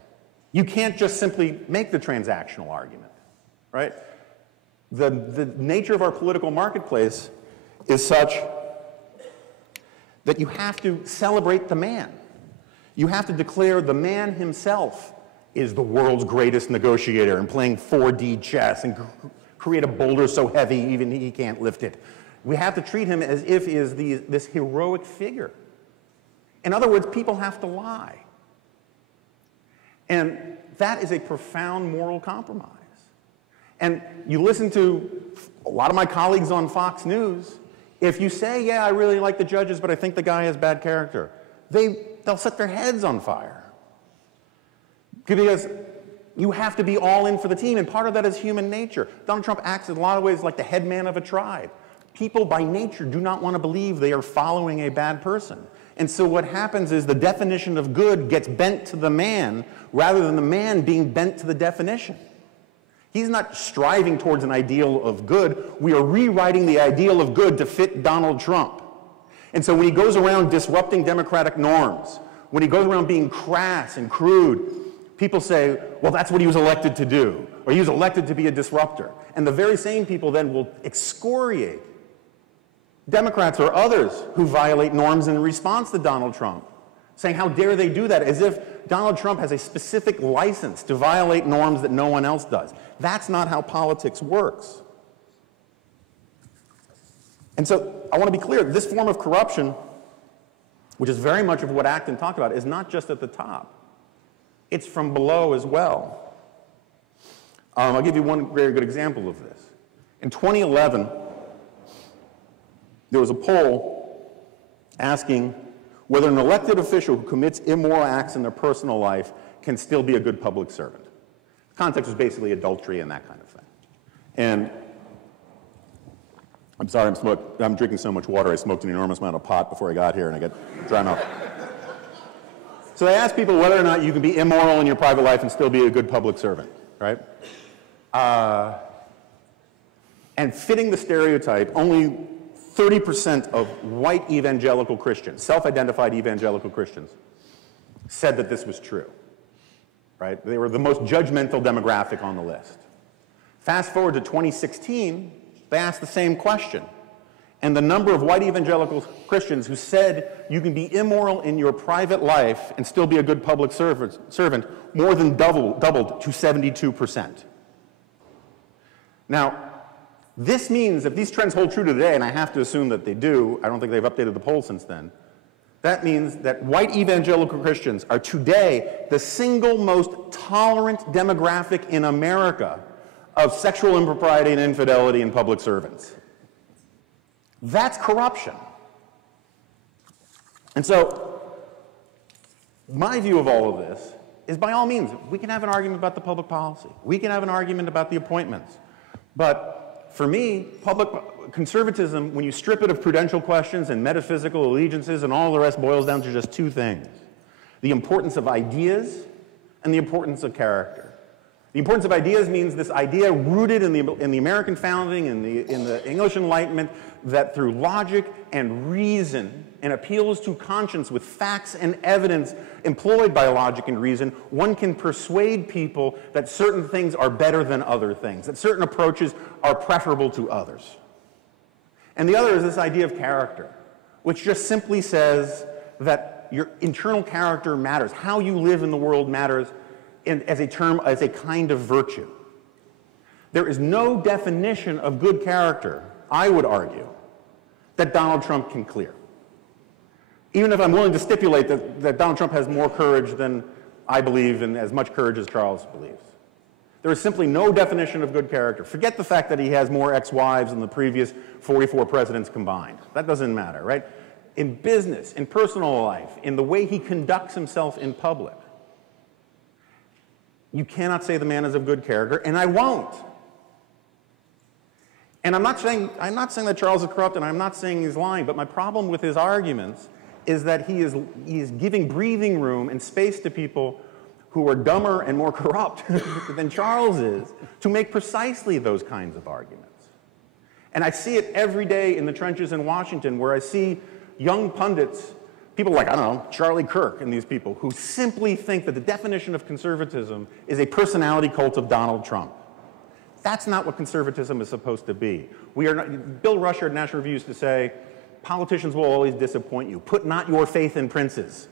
you can't just simply make the transactional argument, right? The nature of our political marketplace is such that you have to celebrate the man. You have to declare the man himself is the world's greatest negotiator and playing 4D chess and create a boulder so heavy even he can't lift it. We have to treat him as if he is this heroic figure. In other words, people have to lie. And that is a profound moral compromise. And you listen to a lot of my colleagues on Fox News, if you say, yeah, I really like the judges, but I think the guy has bad character, they'll set their heads on fire. Because you have to be all in for the team, and part of that is human nature. Donald Trump acts in a lot of ways like the head man of a tribe. People by nature do not want to believe they are following a bad person. And so what happens is the definition of good gets bent to the man rather than the man being bent to the definition. He's not striving towards an ideal of good. We are rewriting the ideal of good to fit Donald Trump. And so when he goes around disrupting democratic norms, when he goes around being crass and crude, people say, well, that's what he was elected to do, or he was elected to be a disruptor. And the very same people then will excoriate Democrats or others who violate norms in response to Donald Trump, saying how dare they do that, as if Donald Trump has a specific license to violate norms that no one else does. That's not how politics works. And so I want to be clear, this form of corruption, which is very much of what Acton talked about, is not just at the top. It's from below as well. I'll give you one very good example of this. In 2011, there was a poll asking whether an elected official who commits immoral acts in their personal life can still be a good public servant. The context was basically adultery and that kind of thing. And I'm sorry, I'm drinking so much water, I smoked an enormous amount of pot before I got here and I got drowned out. So they asked people whether or not you can be immoral in your private life and still be a good public servant, right? And fitting the stereotype, only 30% of white evangelical Christians, self-identified evangelical Christians, said that this was true, right? They were the most judgmental demographic on the list. Fast forward to 2016, they asked the same question. And the number of white evangelical Christians who said you can be immoral in your private life and still be a good public servant more than doubled to 72%. Now, this means if these trends hold true today, and I have to assume that they do, I don't think they've updated the poll since then, that means that white evangelical Christians are today the single most tolerant demographic in America of sexual impropriety and infidelity in public servants. That's corruption. And so, my view of all of this is, by all means, we can have an argument about the public policy. We can have an argument about the appointments. But for me, public conservatism, when you strip it of prudential questions and metaphysical allegiances and all the rest, boils down to just two things: the importance of ideas and the importance of character. The importance of ideas means this idea rooted in the American founding, in the English Enlightenment, that through logic and reason and appeals to conscience with facts and evidence employed by logic and reason, one can persuade people that certain things are better than other things, that certain approaches are preferable to others. And the other is this idea of character, which just simply says that your internal character matters. How you live in the world matters as a kind of virtue. There is no definition of good character, I would argue, that Donald Trump can clear. Even if I'm willing to stipulate that Donald Trump has more courage than I believe and as much courage as Charles believes. There is simply no definition of good character. Forget the fact that he has more ex-wives than the previous 44 presidents combined. That doesn't matter, right? In business, in personal life, in the way he conducts himself in public, you cannot say the man is of good character, and I won't. And I'm not saying that Charles is corrupt, and I'm not saying he's lying, but my problem with his arguments is that he is giving breathing room and space to people who are dumber and more corrupt than Charles is to make precisely those kinds of arguments. And I see it every day in the trenches in Washington, where I see young pundits, people like, I don't know, Charlie Kirk and these people, who simply think that the definition of conservatism is a personality cult of Donald Trump. That's not what conservatism is supposed to be. Bill Rusher at National Review used to say, politicians will always disappoint you. Put not your faith in princes.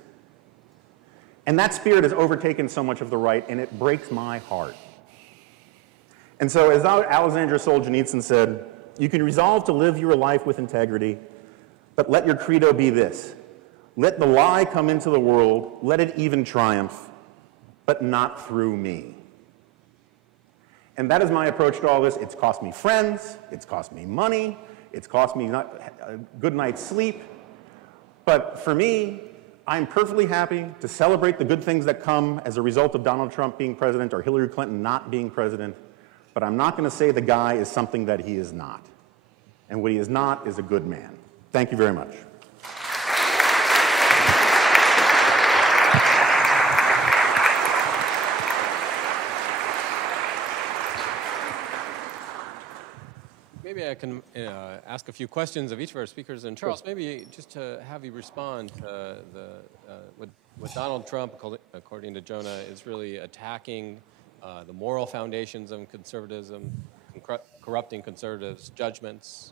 And that spirit has overtaken so much of the right, and it breaks my heart. And so, as Alexander Solzhenitsyn said, you can resolve to live your life with integrity, but let your credo be this: let the lie come into the world, let it even triumph, but not through me. And that is my approach to all this. It's cost me friends, it's cost me money, it's cost me a good night's sleep. But for me, I'm perfectly happy to celebrate the good things that come as a result of Donald Trump being president or Hillary Clinton not being president. But I'm not going to say the guy is something that he is not. And what he is not is a good man. Thank you very much. Maybe I can ask a few questions of each of our speakers. And Charles, maybe just to have you respond to what Donald Trump, according to Jonah, is really attacking the moral foundations of conservatism, corrupting conservatives' judgments.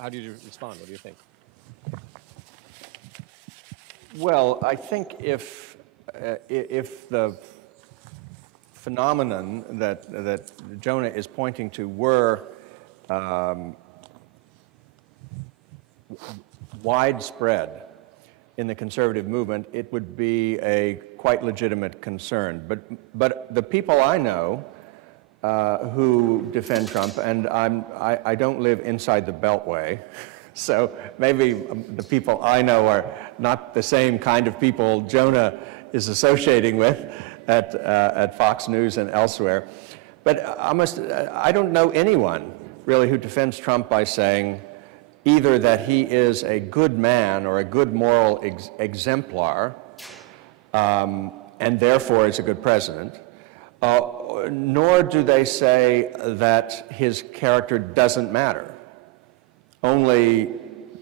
How do you respond? What do you think? Well, I think if the phenomenon that Jonah is pointing to were widespread in the conservative movement, it would be a quite legitimate concern. But the people I know who defend Trump, and I don't live inside the Beltway, so maybe the people I know are not the same kind of people Jonah is associating with at Fox News and elsewhere. But I don't know anyone really who defends Trump by saying either that he is a good man or a good moral exemplar, and therefore is a good president, nor do they say that his character doesn't matter. Only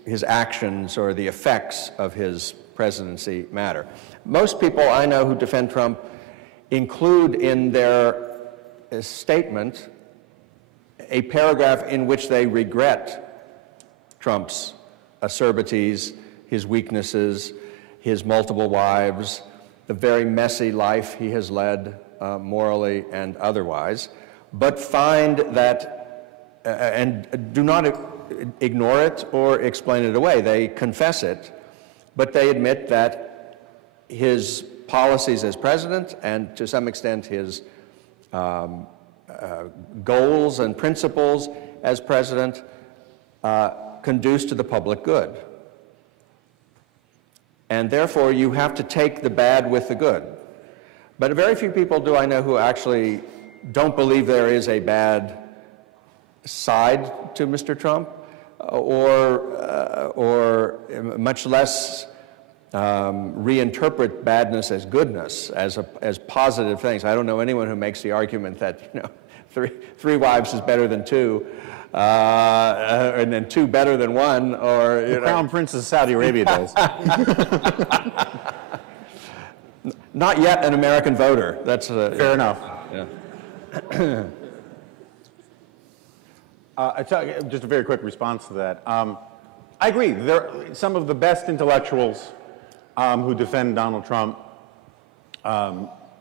his actions or the effects of his presidency matter. Most people I know who defend Trump include in their statement a paragraph in which they regret Trump's acerbities, his weaknesses, his multiple wives, the very messy life he has led morally and otherwise, but find that, and do not ignore it or explain it away. They confess it, but they admit that his policies as president and to some extent his goals and principles as president conduce to the public good. And therefore, you have to take the bad with the good. But very few people do I know who actually don't believe there is a bad side to Mr. Trump, or much less reinterpret badness as goodness, as positive things. I don't know anyone who makes the argument that three wives is better than two, and then two better than one, or the Crown Prince of Saudi Arabia does. Not yet an American voter. That's fair enough. Yeah. Just a very quick response to that. I agree. Some of the best intellectuals who defend Donald Trump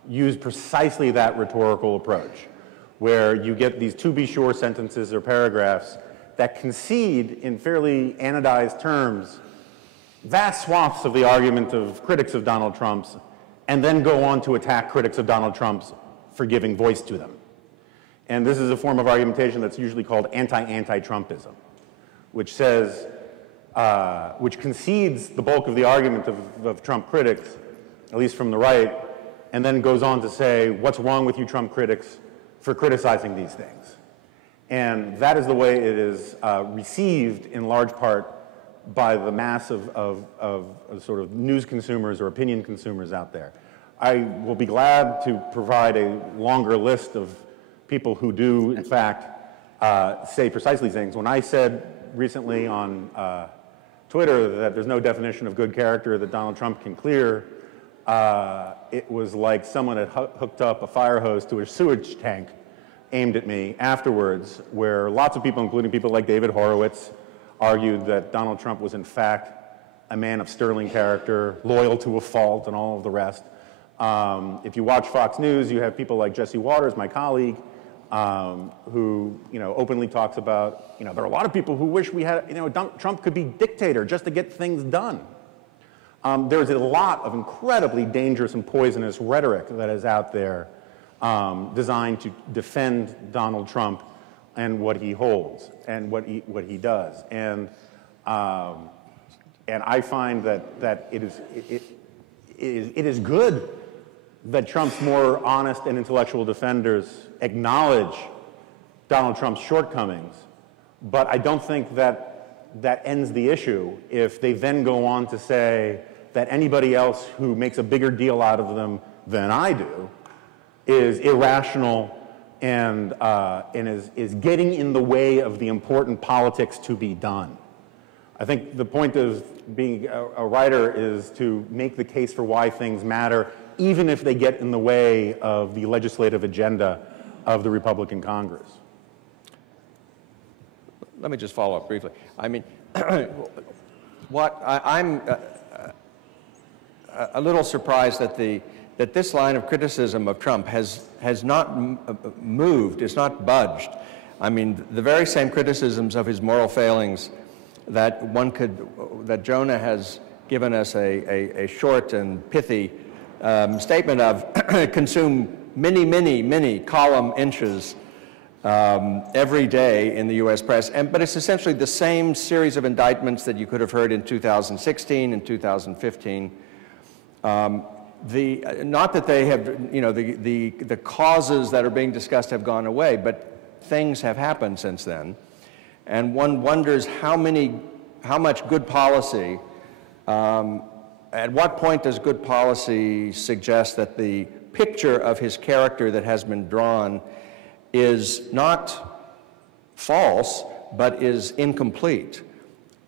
use precisely that rhetorical approach, where you get these to-be-sure sentences or paragraphs that concede in fairly anodized terms vast swaths of the argument of critics of Donald Trump's, and then go on to attack critics of Donald Trump's for giving voice to them. And this is a form of argumentation that's usually called anti-Trumpism, which says, which concedes the bulk of the argument of Trump critics, at least from the right, and then goes on to say, what's wrong with you Trump critics for criticizing these things? And that is the way it is received in large part by the mass of sort of news consumers or opinion consumers out there. I will be glad to provide a longer list of people who do, in fact, say precisely things. When I said recently on Twitter that there's no definition of good character that Donald Trump can clear, it was like someone had hooked up a fire hose to a sewage tank aimed at me afterwards, where lots of people, including people like David Horowitz, argued that Donald Trump was in fact a man of sterling character, loyal to a fault, and all of the rest. If you watch Fox News, you have people like Jesse Waters, my colleague, who openly talks about, there are a lot of people who wish we had, Trump could be dictator just to get things done. There's a lot of incredibly dangerous and poisonous rhetoric that is out there designed to defend Donald Trump and what he holds and what he does. And I find that it is good that Trump's more honest and intellectual defenders acknowledge Donald Trump's shortcomings, but I don't think that ends the issue if they then go on to say that anybody else who makes a bigger deal out of them than I do is irrational and is getting in the way of the important politics to be done. I think the point of being a writer is to make the case for why things matter, even if they get in the way of the legislative agenda of the Republican Congress. Let me just follow up briefly. I mean, I'm a little surprised that this line of criticism of Trump has not moved, it's not budged. I mean, the very same criticisms of his moral failings that that Jonah has given us a short and pithy statement of consume many column inches every day in the U.S. press, but it's essentially the same series of indictments that you could have heard in 2016 and 2015. Not that they have, the causes that are being discussed have gone away, but things have happened since then. And one wonders how much good policy, at what point does good policy suggest that the picture of his character that has been drawn is not false, but is incomplete?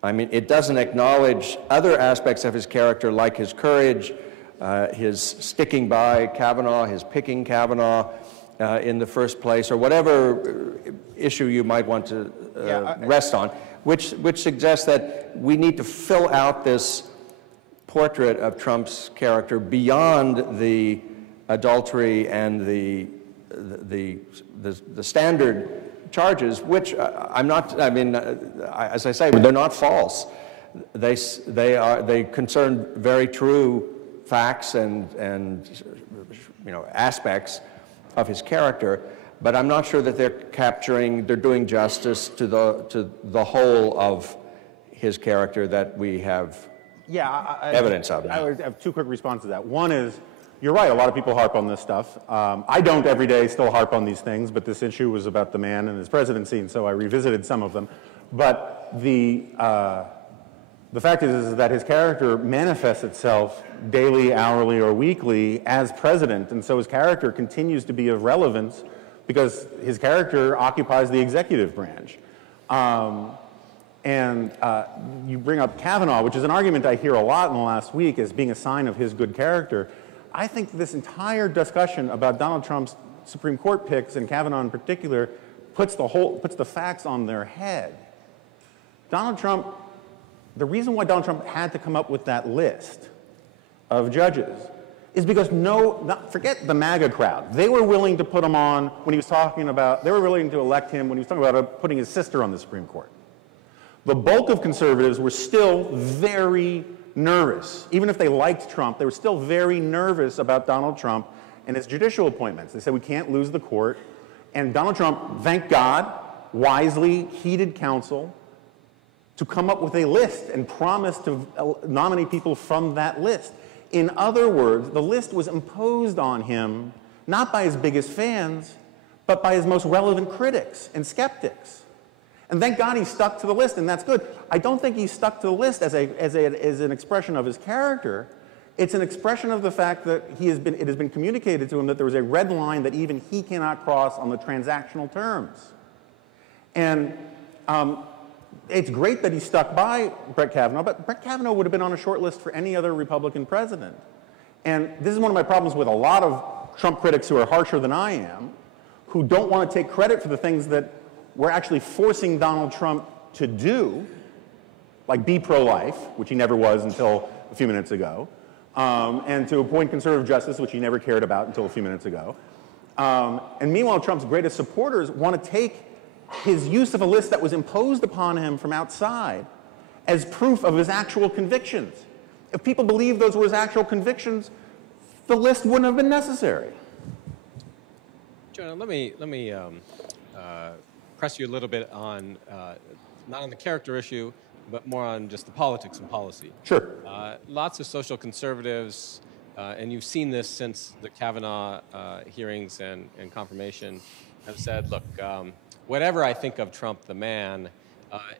I mean, it doesn't acknowledge other aspects of his character like his courage, his sticking by Kavanaugh, his picking Kavanaugh in the first place, or whatever issue you might want to rest on, which suggests that we need to fill out this portrait of Trump's character beyond the adultery and the standard charges, which as I say, they're not false. They concern very true facts and aspects of his character, but I'm not sure that they're doing justice to the whole of his character that we have evidence of. I would have two quick responses to that. One is, you're right, a lot of people harp on this stuff. I don't every day still harp on these things, but this issue was about the man and his presidency, and so I revisited some of them. But the fact is that his character manifests itself daily, hourly, or weekly as president, and so his character continues to be of relevance because his character occupies the executive branch. You bring up Kavanaugh, which is an argument I hear a lot in the last week as being a sign of his good character. I think this entire discussion about Donald Trump's Supreme Court picks, and Kavanaugh in particular, puts the facts on their head. Donald Trump, the reason why Donald Trump had to come up with that list of judges is because forget the MAGA crowd. They were willing to put him on when he was talking about, they were willing to elect him when he was talking about putting his sister on the Supreme Court. The bulk of conservatives were still very nervous. Even if they liked Trump, they were still very nervous about Donald Trump and his judicial appointments. They said, we can't lose the court. And Donald Trump, thank God, wisely heeded counsel to come up with a list and promised to nominate people from that list. In other words, the list was imposed on him not by his biggest fans, but by his most relevant critics and skeptics. And thank God he stuck to the list, and that's good. I don't think he stuck to the list as an expression of his character. It's an expression of the fact that it has been communicated to him that there was a red line that even he cannot cross on the transactional terms. And it's great that he stuck by Brett Kavanaugh, but Brett Kavanaugh would have been on a short list for any other Republican president. And this is one of my problems with a lot of Trump critics who are harsher than I am, who don't want to take credit for the things that we're actually forcing Donald Trump to do, like be pro-life, which he never was until a few minutes ago, and to appoint conservative justice, which he never cared about until a few minutes ago. And meanwhile, Trump's greatest supporters want to take his use of a list that was imposed upon him from outside as proof of his actual convictions. If people believed those were his actual convictions, the list wouldn't have been necessary. Jonah, let me press you a little bit on, not on the character issue, but more on just the politics and policy. Sure. Lots of social conservatives, and you've seen this since the Kavanaugh hearings and confirmation, have said, look, whatever I think of Trump the man,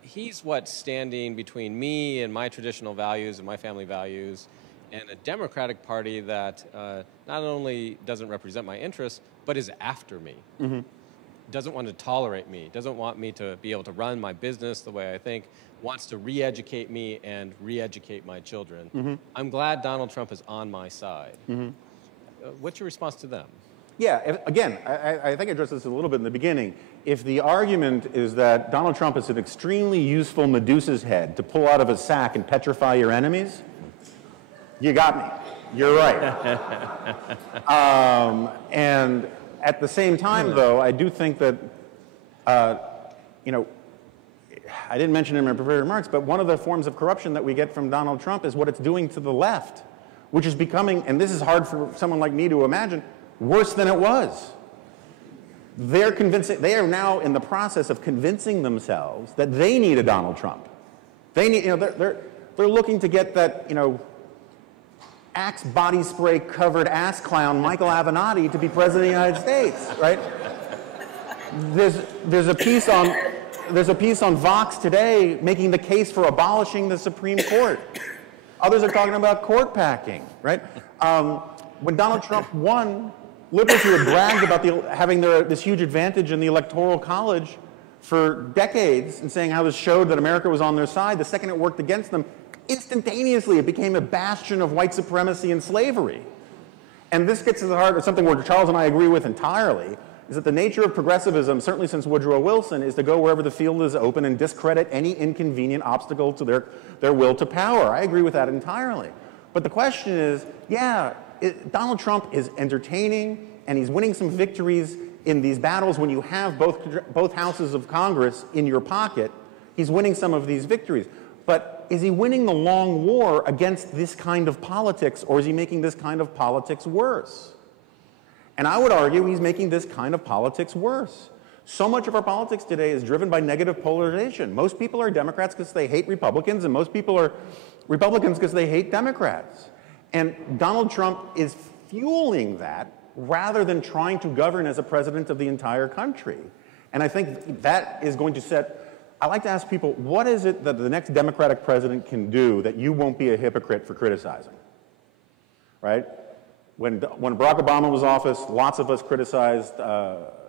he's what's standing between me and my traditional values and my family values and a Democratic Party that not only doesn't represent my interests, but is after me. Mm-hmm. Doesn't want to tolerate me, doesn't want me to be able to run my business the way I think, wants to re-educate me and re-educate my children. Mm-hmm. I'm glad Donald Trump is on my side. Mm-hmm. What's your response to them? Yeah, again, I think I addressed this a little bit in the beginning. If the argument is that Donald Trump is an extremely useful Medusa's head to pull out of a sack and petrify your enemies, you got me. You're right. And at the same time, though, I do think that, you know, I didn't mention it in my prepared remarks, but one of the forms of corruption that we get from Donald Trump is what it's doing to the left, which is becoming, and this is hard for someone like me to imagine, worse than it was. They are now in the process of convincing themselves that they need a Donald Trump. They need, you know, they're looking to get that, you know, Axe body spray covered ass clown Michael Avenatti to be president of the United States, right? There's a piece on Vox today making the case for abolishing the Supreme Court. Others are talking about court packing, right? When Donald Trump won, liberals who had bragged about having this huge advantage in the Electoral College for decades and saying how this showed that America was on their side, the second it worked against them, instantaneously it became a bastion of white supremacy and slavery. And this gets to the heart of something where Charles and I agree with entirely, is that the nature of progressivism, certainly since Woodrow Wilson, is to go wherever the field is open and discredit any inconvenient obstacle to their will to power. I agree with that entirely. But the question is, yeah, Donald Trump is entertaining and he's winning some victories in these battles when you have both houses of Congress in your pocket. He's winning some of these victories. But is he winning the long war against this kind of politics, or is he making this kind of politics worse? And I would argue he's making this kind of politics worse. So much of our politics today is driven by negative polarization. Most people are Democrats because they hate Republicans, and most people are Republicans because they hate Democrats. And Donald Trump is fueling that rather than trying to govern as a president of the entire country. And I think that is going to set, I like to ask people, what is it that the next Democratic president can do that you won't be a hypocrite for criticizing, right? When Barack Obama was in office, lots of us criticized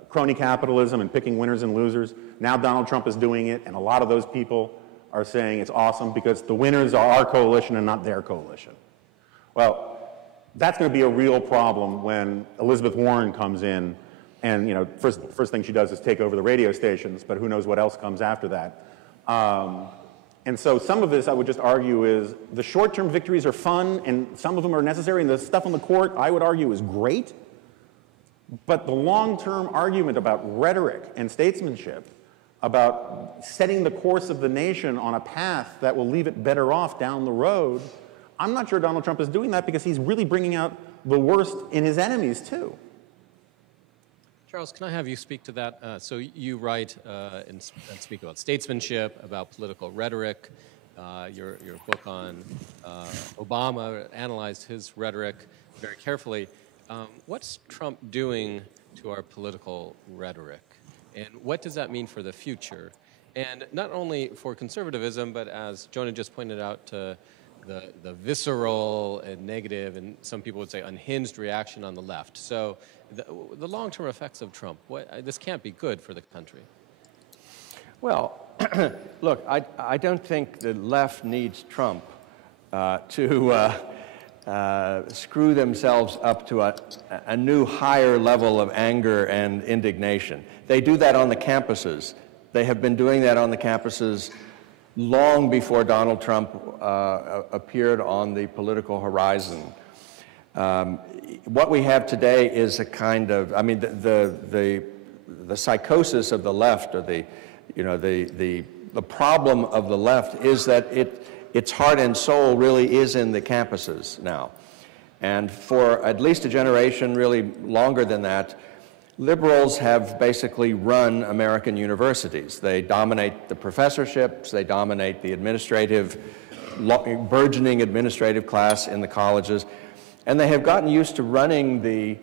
crony capitalism and picking winners and losers. Now Donald Trump is doing it, and a lot of those people are saying it's awesome because the winners are our coalition and not their coalition. Well, that's going to be a real problem when Elizabeth Warren comes in and, you know, first thing she does is take over the radio stations, but who knows what else comes after that. And so some of this, I would just argue, is the short-term victories are fun, and some of them are necessary, and the stuff on the court, I would argue, is great. But the long-term argument about rhetoric and statesmanship, about setting the course of the nation on a path that will leave it better off down the road, I'm not sure Donald Trump is doing that, because he's really bringing out the worst in his enemies, too. Charles, can I have you speak to that? So you write and speak about statesmanship, about political rhetoric. Your book on Obama analyzed his rhetoric very carefully. What's Trump doing to our political rhetoric? And what does that mean for the future? And not only for conservatism, but as Jonah just pointed out, to the visceral and negative, and some people would say unhinged reaction on the left. So the long-term effects of Trump, this can't be good for the country. Well, look, I don't think the left needs Trump to screw themselves up to a new higher level of anger and indignation. They do that on the campuses. They have been doing that on the campuses long before Donald Trump appeared on the political horizon. What we have today is a kind of, I mean, the psychosis of the left, or the problem of the left is that its heart and soul really is in the campuses now. And for at least a generation, really longer than that, liberals have basically run American universities. They dominate the professorships, they dominate the burgeoning administrative class in the colleges, and they have gotten used to running the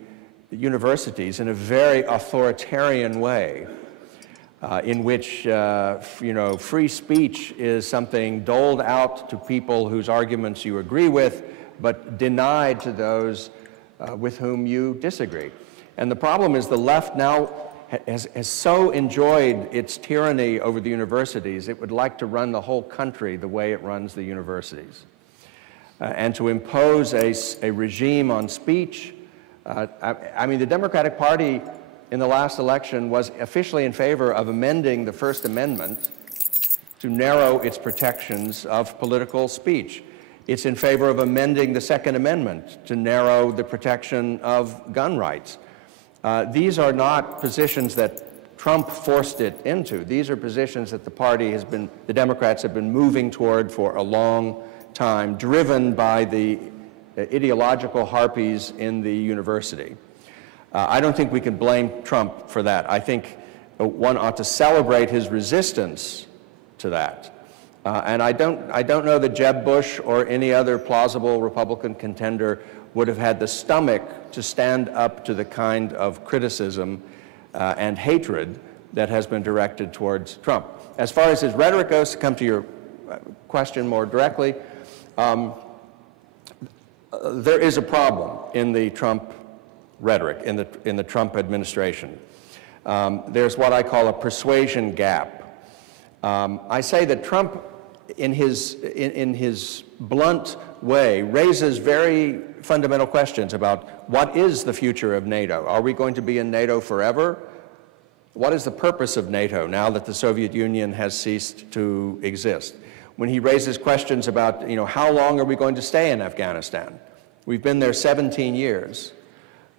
universities in a very authoritarian way, in which free speech is something doled out to people whose arguments you agree with, but denied to those with whom you disagree. And the problem is the left now has so enjoyed its tyranny over the universities, it would like to run the whole country the way it runs the universities. And to impose a regime on speech. I mean, the Democratic Party in the last election was officially in favor of amending the First Amendment to narrow its protections of political speech. It's in favor of amending the Second Amendment to narrow the protection of gun rights. These are not positions that Trump forced it into. These are positions that the Democrats have been moving toward for a long time, driven by the ideological harpies in the university. I don't think we can blame Trump for that. I think one ought to celebrate his resistance to that. And I don't know that Jeb Bush or any other plausible Republican contender would have had the stomach to stand up to the kind of criticism and hatred that has been directed towards Trump. As far as his rhetoric goes, to come to your question more directly, there is a problem in the Trump rhetoric, in the Trump administration. There's what I call a persuasion gap. I say that Trump, in his blunt way, raises very fundamental questions about what is the future of NATO? Are we going to be in NATO forever? What is the purpose of NATO now that the Soviet Union has ceased to exist? When he raises questions about, how long are we going to stay in Afghanistan? We've been there 17 years.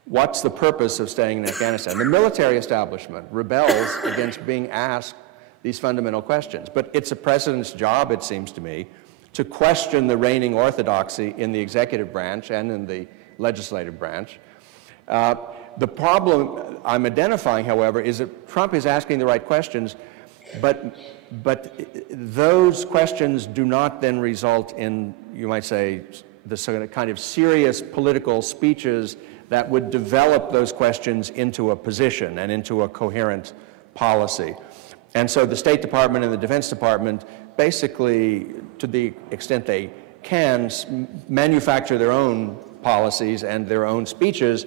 What's the purpose of staying in Afghanistan? The military establishment rebels against being asked these fundamental questions. But it's a president's job, it seems to me, to question the reigning orthodoxy in the executive branch and in the legislative branch. The problem I'm identifying, however, is that Trump is asking the right questions, but those questions do not then result in, you might say, the kind of serious political speeches that would develop those questions into a position and into a coherent policy. And so the State Department and the Defense Department basically, to the extent they can, manufacture their own policies and their own speeches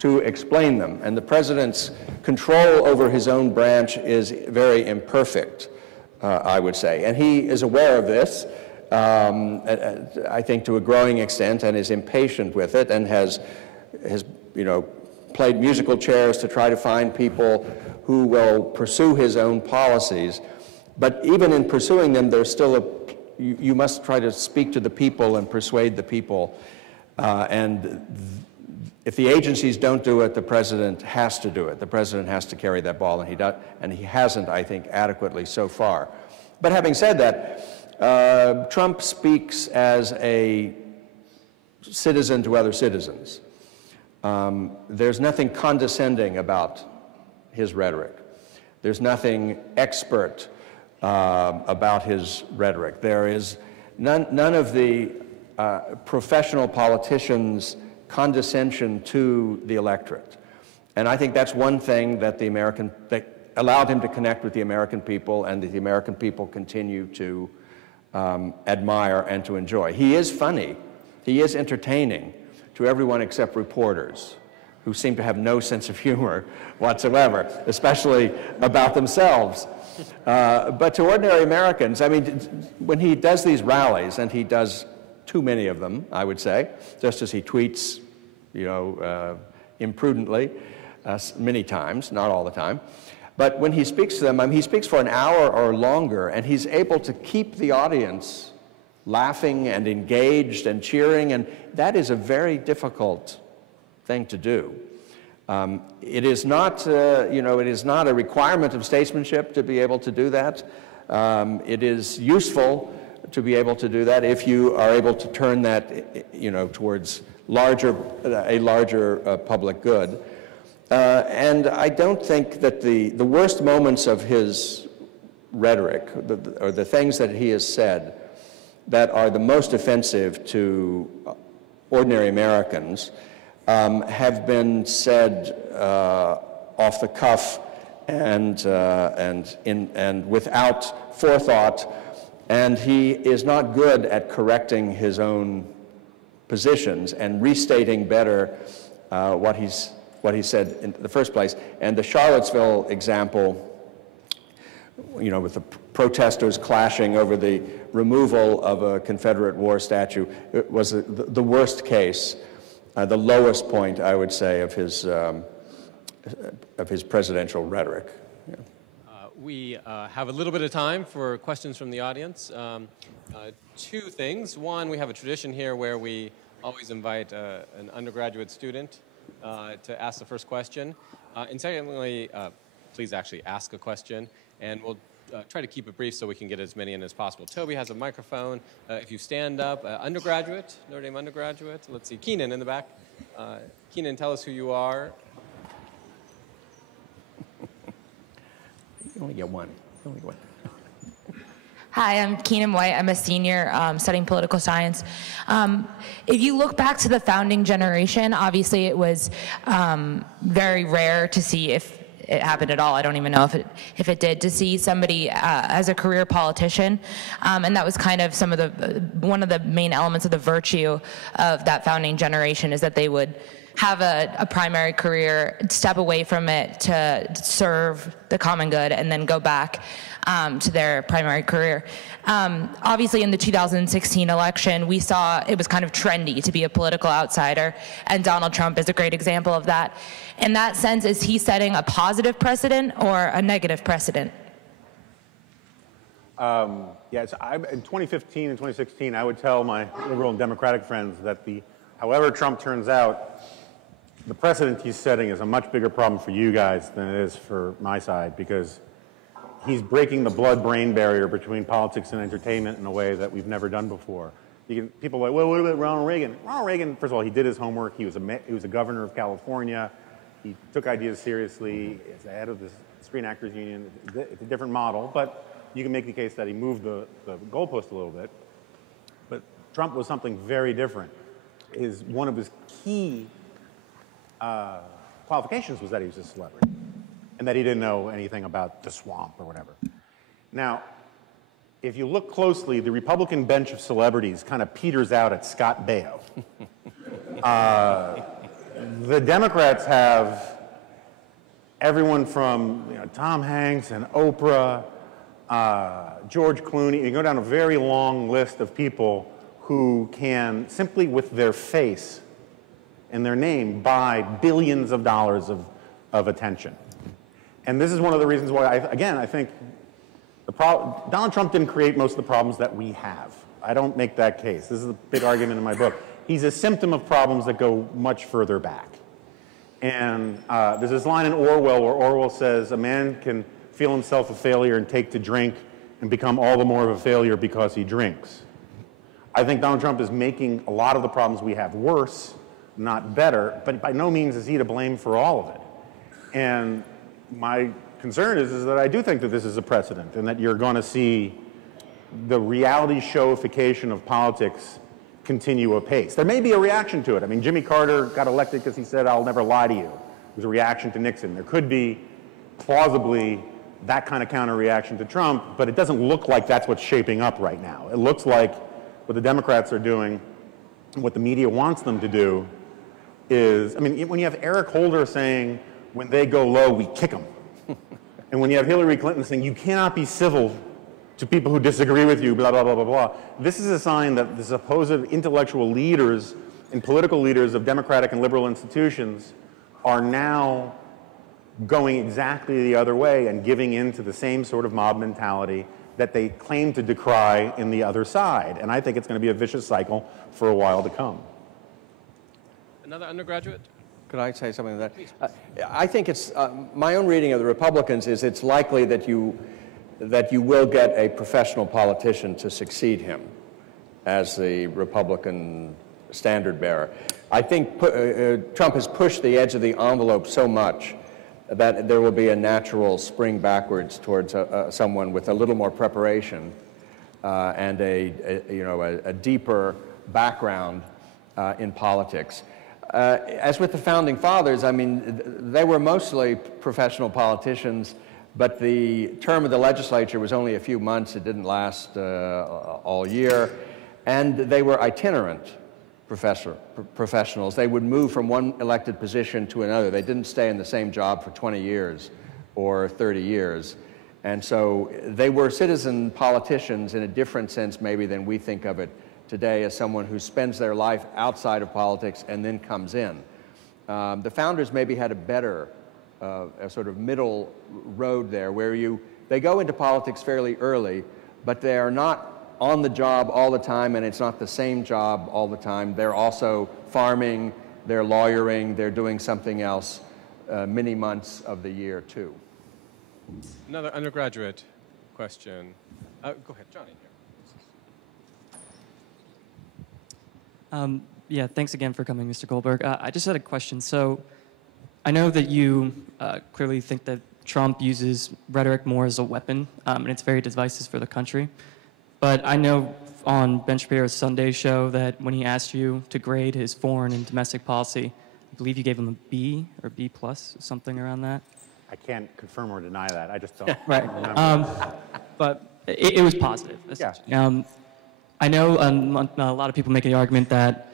to explain them. And the president's control over his own branch is very imperfect, I would say. And he is aware of this, I think, to a growing extent, and is impatient with it, and has played musical chairs to try to find people who will pursue his own policies. But even in pursuing them, there's still you must try to speak to the people and persuade the people. If the agencies don't do it, the president has to do it. The president has to carry that ball, and he does, and he hasn't, I think, adequately so far. But having said that, Trump speaks as a citizen to other citizens. There's nothing condescending about his rhetoric. There's nothing expert about his rhetoric. There is none of the professional politicians' condescension to the electorate. And I think that's one thing that that allowed him to connect with the American people, and that the American people continue to admire and to enjoy. He is funny. He is entertaining to everyone except reporters, who seem to have no sense of humor whatsoever, especially about themselves. But to ordinary Americans, I mean, when he does these rallies, and he does too many of them, I would say, just as he tweets, imprudently many times, not all the time. But when he speaks to them, he speaks for an hour or longer, and he's able to keep the audience laughing and engaged and cheering, and that is a very difficult thing to do. It is not, it is not a requirement of statesmanship to be able to do that. It is useful to be able to do that if you are able to turn that, towards a larger public good. And I don't think that the worst moments of his rhetoric, or the things that he has said that are the most offensive to ordinary Americans, have been said off the cuff and without forethought, and he is not good at correcting his own positions and restating better what he said in the first place. And the Charlottesville example, with the protesters clashing over the removal of a Confederate war statue, it was the worst case, the lowest point, I would say, of his presidential rhetoric. Yeah. We have a little bit of time for questions from the audience. Two things. One, we have a tradition here where we always invite an undergraduate student to ask the first question. And secondly, please actually ask a question, and we'll try to keep it brief so we can get as many in as possible. Toby has a microphone. If you stand up, undergraduate, Notre Dame undergraduate. Let's see, Keenan in the back. Keenan, tell us who you are. You only get one. You only get one. Hi, I'm Keenan White. I'm a senior studying political science. If you look back to the founding generation, obviously it was very rare to see, if it happened at all, I don't even know if it did, to see somebody as a career politician. And that was kind of one of the main elements of the virtue of that founding generation, is that they would have a primary career, step away from it to serve the common good, and then go back to their primary career. Obviously, in the 2016 election, we saw it was kind of trendy to be a political outsider, and Donald Trump is a great example of that. In that sense, is he setting a positive precedent or a negative precedent? In 2015 and 2016, I would tell my liberal and Democratic friends that however Trump turns out, the precedent he's setting is a much bigger problem for you guys than it is for my side, because he's breaking the blood-brain barrier between politics and entertainment in a way that we've never done before. People are like, well, what about Ronald Reagan? Ronald Reagan, first of all, he did his homework. He was a governor of California. He took ideas seriously. He's the head of the Screen Actors Union. It's a different model, but you can make the case that he moved the goalpost a little bit. But Trump was something very different. One of his key qualifications was that he was a celebrity, and that he didn't know anything about the swamp or whatever. Now, if you look closely, the Republican bench of celebrities kind of peters out at Scott Baio. The Democrats have everyone from Tom Hanks and Oprah, George Clooney. You go down a very long list of people who can, simply with their face and their name, buy billions of dollars of attention. And this is one of the reasons why, I think the Donald Trump didn't create most of the problems that we have. I don't make that case. This is a big argument in my book. He's a symptom of problems that go much further back. And there's this line in Orwell where Orwell says, a man can feel himself a failure and take to drink and become all the more of a failure because he drinks. I think Donald Trump is making a lot of the problems we have worse, not better, but by no means is he to blame for all of it. And my concern is that I do think that this is a precedent and that you're going to see the reality showification of politics continue apace. There may be a reaction to it. I mean, Jimmy Carter got elected because he said, "I'll never lie to you." It was a reaction to Nixon. There could be plausibly that kind of counter-reaction to Trump, but it doesn't look like that's what's shaping up right now. It looks like what the Democrats are doing, what the media wants them to do is, I mean, when you have Eric Holder saying, when they go low, we kick them. And when you have Hillary Clinton saying, you cannot be civil to people who disagree with you, blah, blah, blah, blah, blah. This is a sign that the supposed intellectual leaders and political leaders of democratic and liberal institutions are now going exactly the other way and giving in to the same sort of mob mentality that they claim to decry in the other side. And I think it's going to be a vicious cycle for a while to come. Another undergraduate? Could I say something to that? I think it's, my own reading of the Republicans is it's likely that you will get a professional politician to succeed him as the Republican standard bearer. I think Trump has pushed the edge of the envelope so much that there will be a natural spring backwards towards someone with a little more preparation and a deeper background in politics. As with the Founding Fathers, I mean, they were mostly professional politicians, but the term of the legislature was only a few months. It didn't last all year. And they were itinerant professionals. They would move from one elected position to another. They didn't stay in the same job for 20 years or 30 years. And so they were citizen politicians in a different sense maybe than we think of it today as someone who spends their life outside of politics and then comes in. The founders maybe had a better a sort of middle road there where they go into politics fairly early, but they are not on the job all the time, and it's not the same job all the time. They're also farming, they're lawyering, they're doing something else many months of the year too. Another undergraduate question. Go ahead, Johnny. Yeah, thanks again for coming, Mr. Goldberg. I just had a question. So I know that you clearly think that Trump uses rhetoric more as a weapon, and it's very divisive for the country. But I know on Ben Shapiro's Sunday show that when he asked you to grade his foreign and domestic policy, I believe you gave him a B or B plus, something around that. I can't confirm or deny that. I just don't right. But it was positive. Yeah. I know a lot of people make the argument that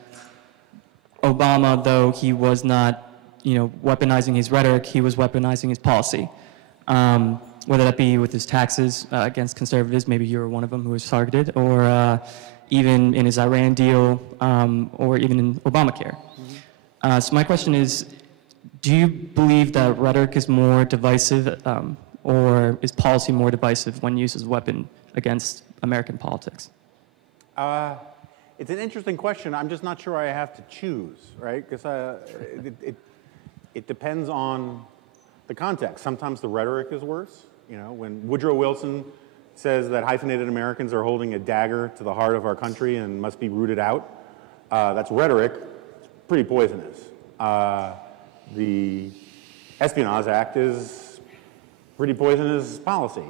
Obama, though he was not, weaponizing his rhetoric, he was weaponizing his policy. Whether that be with his taxes against conservatives, maybe you were one of them who was targeted, or even in his Iran deal, or even in Obamacare. Mm-hmm. So my question is, do you believe that rhetoric is more divisive, or is policy more divisive when used as a weapon against American politics? It's an interesting question. I'm just not sure I have to choose, right? Because it depends on the context. Sometimes the rhetoric is worse. When Woodrow Wilson says that hyphenated Americans are holding a dagger to the heart of our country and must be rooted out, that's rhetoric. It's pretty poisonous. The Espionage Act is pretty poisonous policy.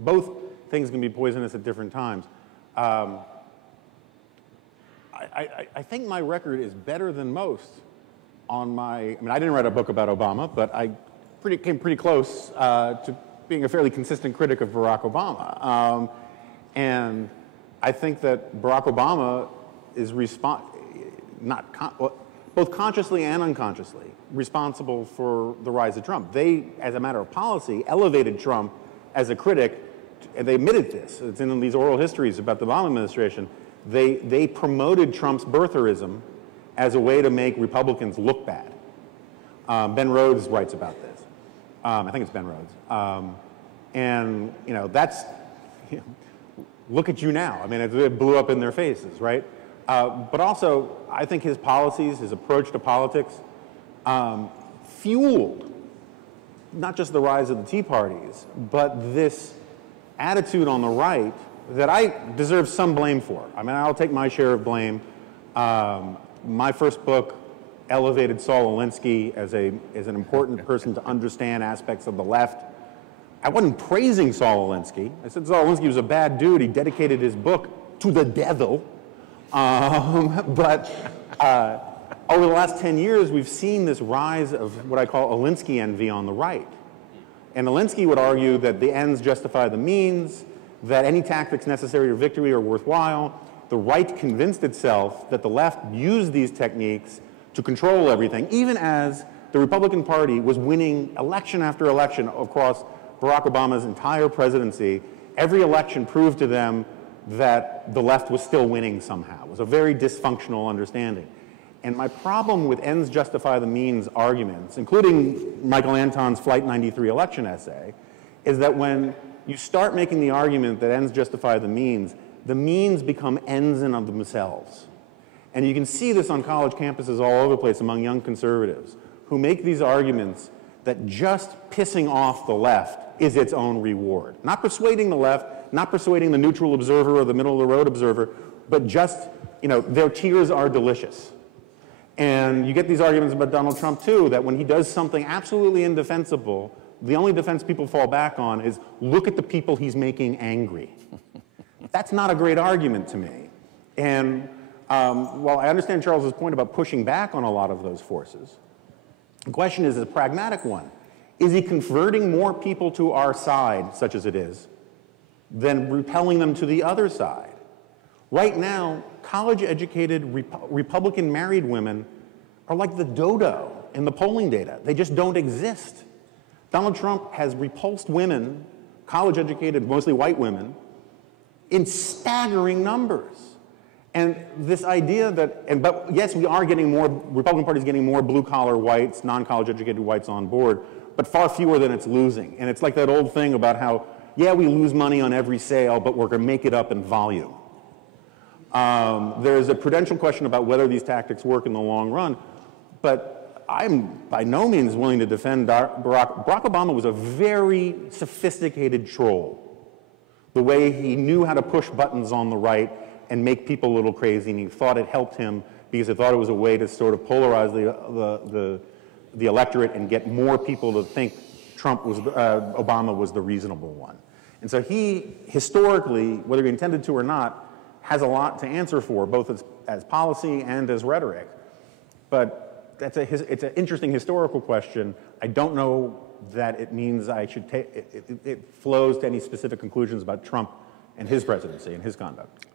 Both things can be poisonous at different times. I think my record is better than most on I didn't write a book about Obama, but I came pretty close to being a fairly consistent critic of Barack Obama. And I think that Barack Obama is both consciously and unconsciously responsible for the rise of Trump. They, as a matter of policy, elevated Trump as a critic. And they admitted this. It's in these oral histories about the Obama administration. They promoted Trump's birtherism as a way to make Republicans look bad. Ben Rhodes writes about this. I think it's Ben Rhodes. And, you know, that's, look at you now. I mean, it blew up in their faces, right? But also, I think his policies, his approach to politics, fueled not just the rise of the Tea Parties, but this attitude on the right that I deserve some blame for. I mean, I'll take my share of blame. My first book elevated Saul Alinsky as an important person to understand aspects of the left. I wasn't praising Saul Alinsky. I said Saul Alinsky was a bad dude. He dedicated his book to the devil. But over the last 10 years, we've seen this rise of what I call Alinsky envy on the right. And Alinsky would argue that the ends justify the means, that any tactics necessary to victory are worthwhile. The right convinced itself that the left used these techniques to control everything, even as the Republican Party was winning election after election across Barack Obama's entire presidency. Every election proved to them that the left was still winning somehow. It was a very dysfunctional understanding. And my problem with ends justify the means arguments, including Michael Anton's Flight 93 election essay, is that when you start making the argument that ends justify the means become ends in of themselves. And you can see this on college campuses all over the place among young conservatives who make these arguments that just pissing off the left is its own reward. Not persuading the left, not persuading the neutral observer or the middle-of-the-road observer, but just, you know, their tears are delicious. And you get these arguments about Donald Trump, too, that when he does something absolutely indefensible, the only defense people fall back on is, look at the people he's making angry. That's not a great argument to me. And while I understand Charles's point about pushing back on a lot of those forces, the question is a pragmatic one. Is he converting more people to our side, such as it is, than repelling them to the other side? Right now, college-educated Republican married women are like the dodo in the polling data. They just don't exist. Donald Trump has repulsed women, college-educated, mostly white women, in staggering numbers. And this idea that, but yes, we are getting more, Republican Party is getting more blue-collar whites, non-college educated whites on board, but far fewer than it's losing. And it's like that old thing about how, yeah, we lose money on every sale, but we're going to make it up in volume. There's a prudential question about whether these tactics work in the long run, but I'm by no means willing to defend Barack. Barack Obama was a very sophisticated troll. The way he knew how to push buttons on the right and make people a little crazy, and he thought it helped him because he thought it was a way to sort of polarize the electorate and get more people to think Obama was the reasonable one. And so he, historically, whether he intended to or not, has a lot to answer for, both as policy and as rhetoric. But it's an interesting historical question. I don't know that it means I should take, it flows to any specific conclusions about Trump and his presidency and his conduct.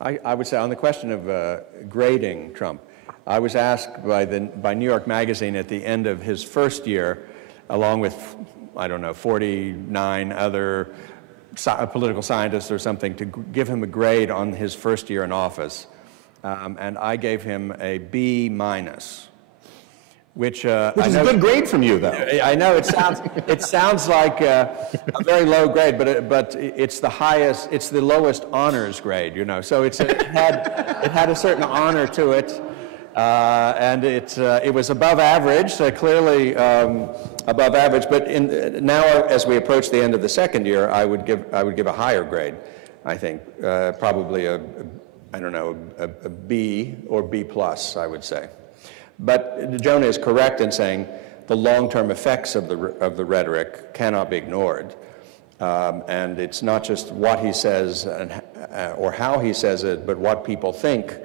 I would say on the question of grading Trump, I was asked by New York Magazine at the end of his first year, along with, I don't know, 49 other political scientists or something, to give him a grade on his first year in office. And I gave him a B-, which is a good grade from you, though. I know it sounds like a very low grade, but it's the highest, it's the lowest honors grade, you know. So it had a certain honor to it, and it was above average, so clearly above average. But now, as we approach the end of the second year, I would give a higher grade. I think probably a B or B+, I would say. But Jonah is correct in saying the long-term effects of the rhetoric cannot be ignored. And it's not just what he says or how he says it, but what people think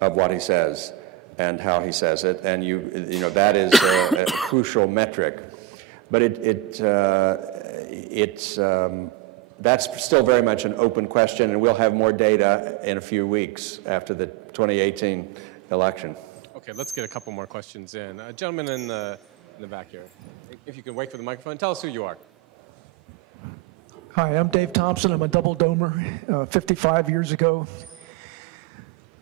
of what he says and how he says it. And you know that is a crucial metric. But that's still very much an open question, and we'll have more data in a few weeks after the 2018 election. Okay, let's get a couple more questions in. Gentleman in the back here, if you can wait for the microphone, tell us who you are. Hi, I'm Dave Thompson. I'm a double domer, 55 years ago.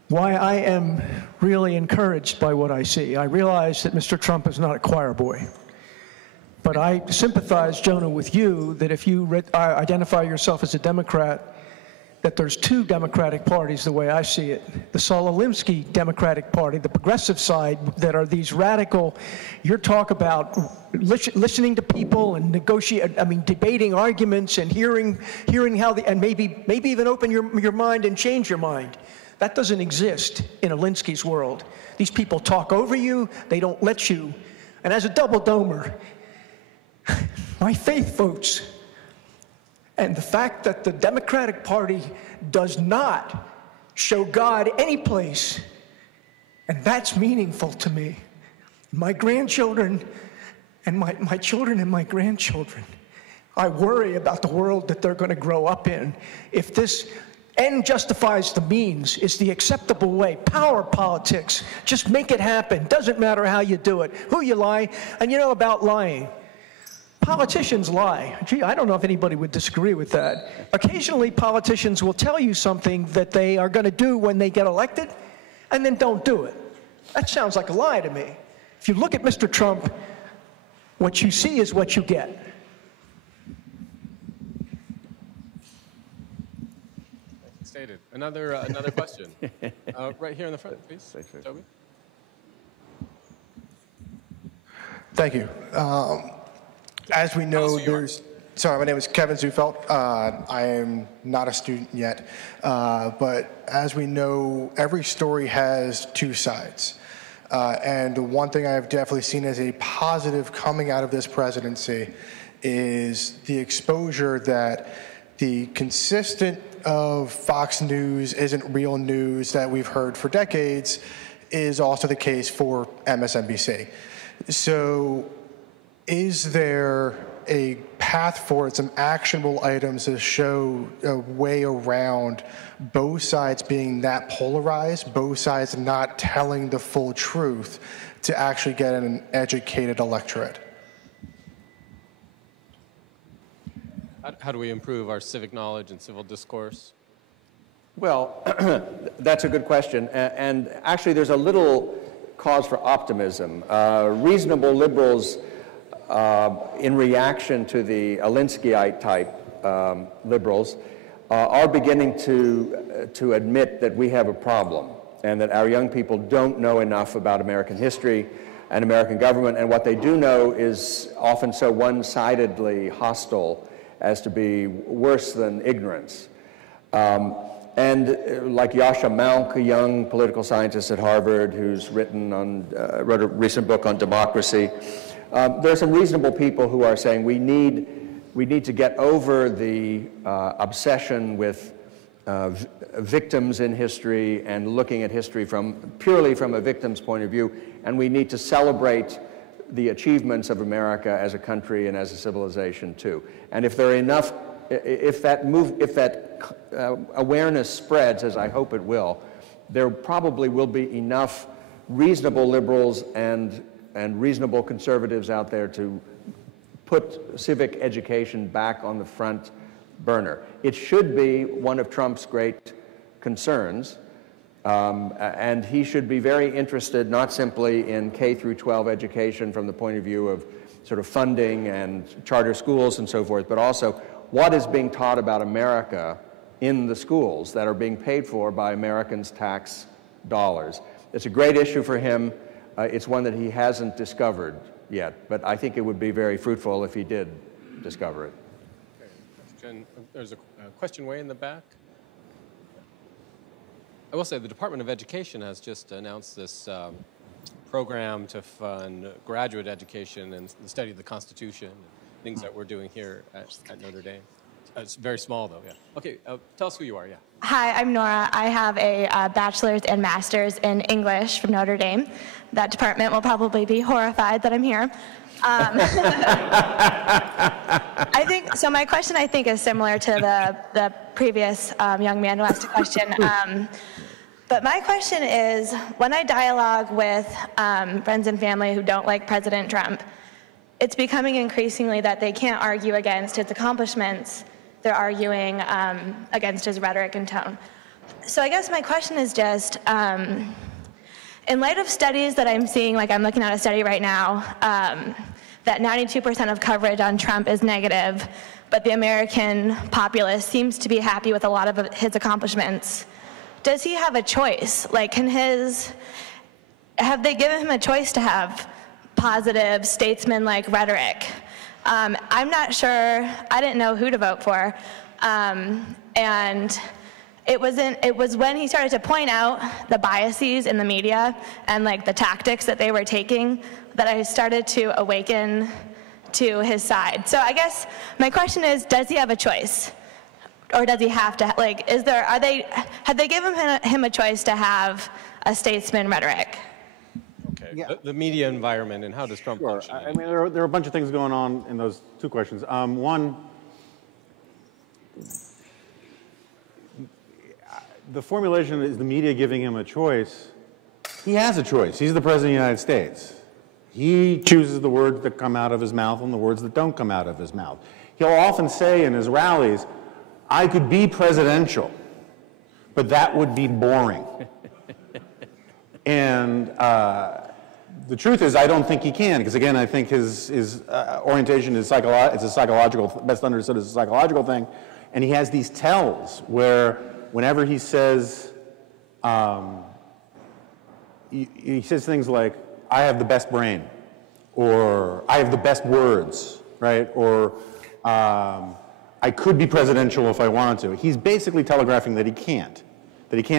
Why I am really encouraged by what I see. I realize that Mr. Trump is not a choir boy. But I sympathize, Jonah, with you that if you identify yourself as a Democrat, that there's two Democratic parties the way I see it. The Saul Alinsky Democratic Party, the progressive side, that are these radical, your talk about listening to people and debating arguments and hearing how and maybe even open your mind and change your mind. That doesn't exist in Alinsky's world. These people talk over you, they don't let you. And as a double domer, my faith votes. And the fact that the Democratic Party does not show God any place, and that's meaningful to me. My grandchildren and my children and my grandchildren, I worry about the world that they're going to grow up in. If this end justifies the means, is the acceptable way. Power politics, just make it happen. Doesn't matter how you do it, who you lie, and you know about lying. Politicians lie. Gee, I don't know if anybody would disagree with that. Occasionally, politicians will tell you something that they are going to do when they get elected, and then don't do it. That sounds like a lie to me. If you look at Mr. Trump, what you see is what you get. Stated. Another question. Right here in the front, please. Toby. Thank you. As we know, my name is Kevin Zufelt. I am not a student yet, but as we know, every story has two sides. And the one thing I have definitely seen as a positive coming out of this presidency is the exposure that the consistent of Fox News isn't real news that we've heard for decades is also the case for MSNBC. So is there a path forward, some actionable items to show a way around both sides being that polarized, both sides not telling the full truth to actually get an educated electorate? How do we improve our civic knowledge and civil discourse? Well, that's a good question. And actually, there's a little cause for optimism. Reasonable liberals, in reaction to the Alinskyite type liberals, are beginning to admit that we have a problem and that our young people don't know enough about American history and American government, and what they do know is often so one-sidedly hostile as to be worse than ignorance. And like Yascha Mounk, a young political scientist at Harvard who's wrote a recent book on democracy, there are some reasonable people who are saying we need to get over the obsession with victims in history and looking at history purely from a victim's point of view, and we need to celebrate the achievements of America as a country and as a civilization too. And if there are enough, if that awareness spreads, as I hope it will, there probably will be enough reasonable liberals and reasonable conservatives out there to put civic education back on the front burner. It should be one of Trump's great concerns, and he should be very interested not simply in K through 12 education from the point of view of sort of funding and charter schools and so forth, but also what is being taught about America in the schools that are being paid for by Americans' tax dollars. It's a great issue for him. It's one that he hasn't discovered yet, but I think it would be very fruitful if he did discover it. Okay. There's a question way in the back. I will say the Department of Education has just announced this program to fund graduate education and the study of the Constitution, and things that we're doing here at Notre Dame. It's very small, though, yeah. Okay, tell us who you are, yeah. Hi, I'm Nora. I have a bachelor's and master's in English from Notre Dame. That department will probably be horrified that I'm here. I think, so my question, I think, is similar to the previous young man who asked a question. But my question is, when I dialogue with friends and family who don't like President Trump, it's becoming increasingly that they can't argue against his accomplishments. They're arguing against his rhetoric and tone. So I guess my question is just, in light of studies that I'm seeing, like I'm looking at a study right now, that 92% of coverage on Trump is negative, but the American populace seems to be happy with a lot of his accomplishments. Does he have a choice? Like, have they given him a choice to have positive, statesman-like rhetoric? I'm not sure. I didn't know who to vote for. And it was when he started to point out the biases in the media and like the tactics that they were taking that I started to awaken to his side. So I guess my question is, does he have a choice? Or does he have to, like, have they given him a choice to have a statesman rhetoric? Okay, yeah. The media environment and how does Trump function? I mean, there are a bunch of things going on in those two questions. One, the formulation is the media giving him a choice. He has a choice. He's the President of the United States. He chooses the words that come out of his mouth and the words that don't come out of his mouth. He'll often say in his rallies, I could be presidential, but that would be boring. And the truth is, I don't think he can, because again, I think his orientation is it's a psychological, best understood as a psychological thing, and he has these tells where whenever he says, he says things like, I have the best brain, or I have the best words, right? Or I could be presidential if I wanted to. He's basically telegraphing that he can't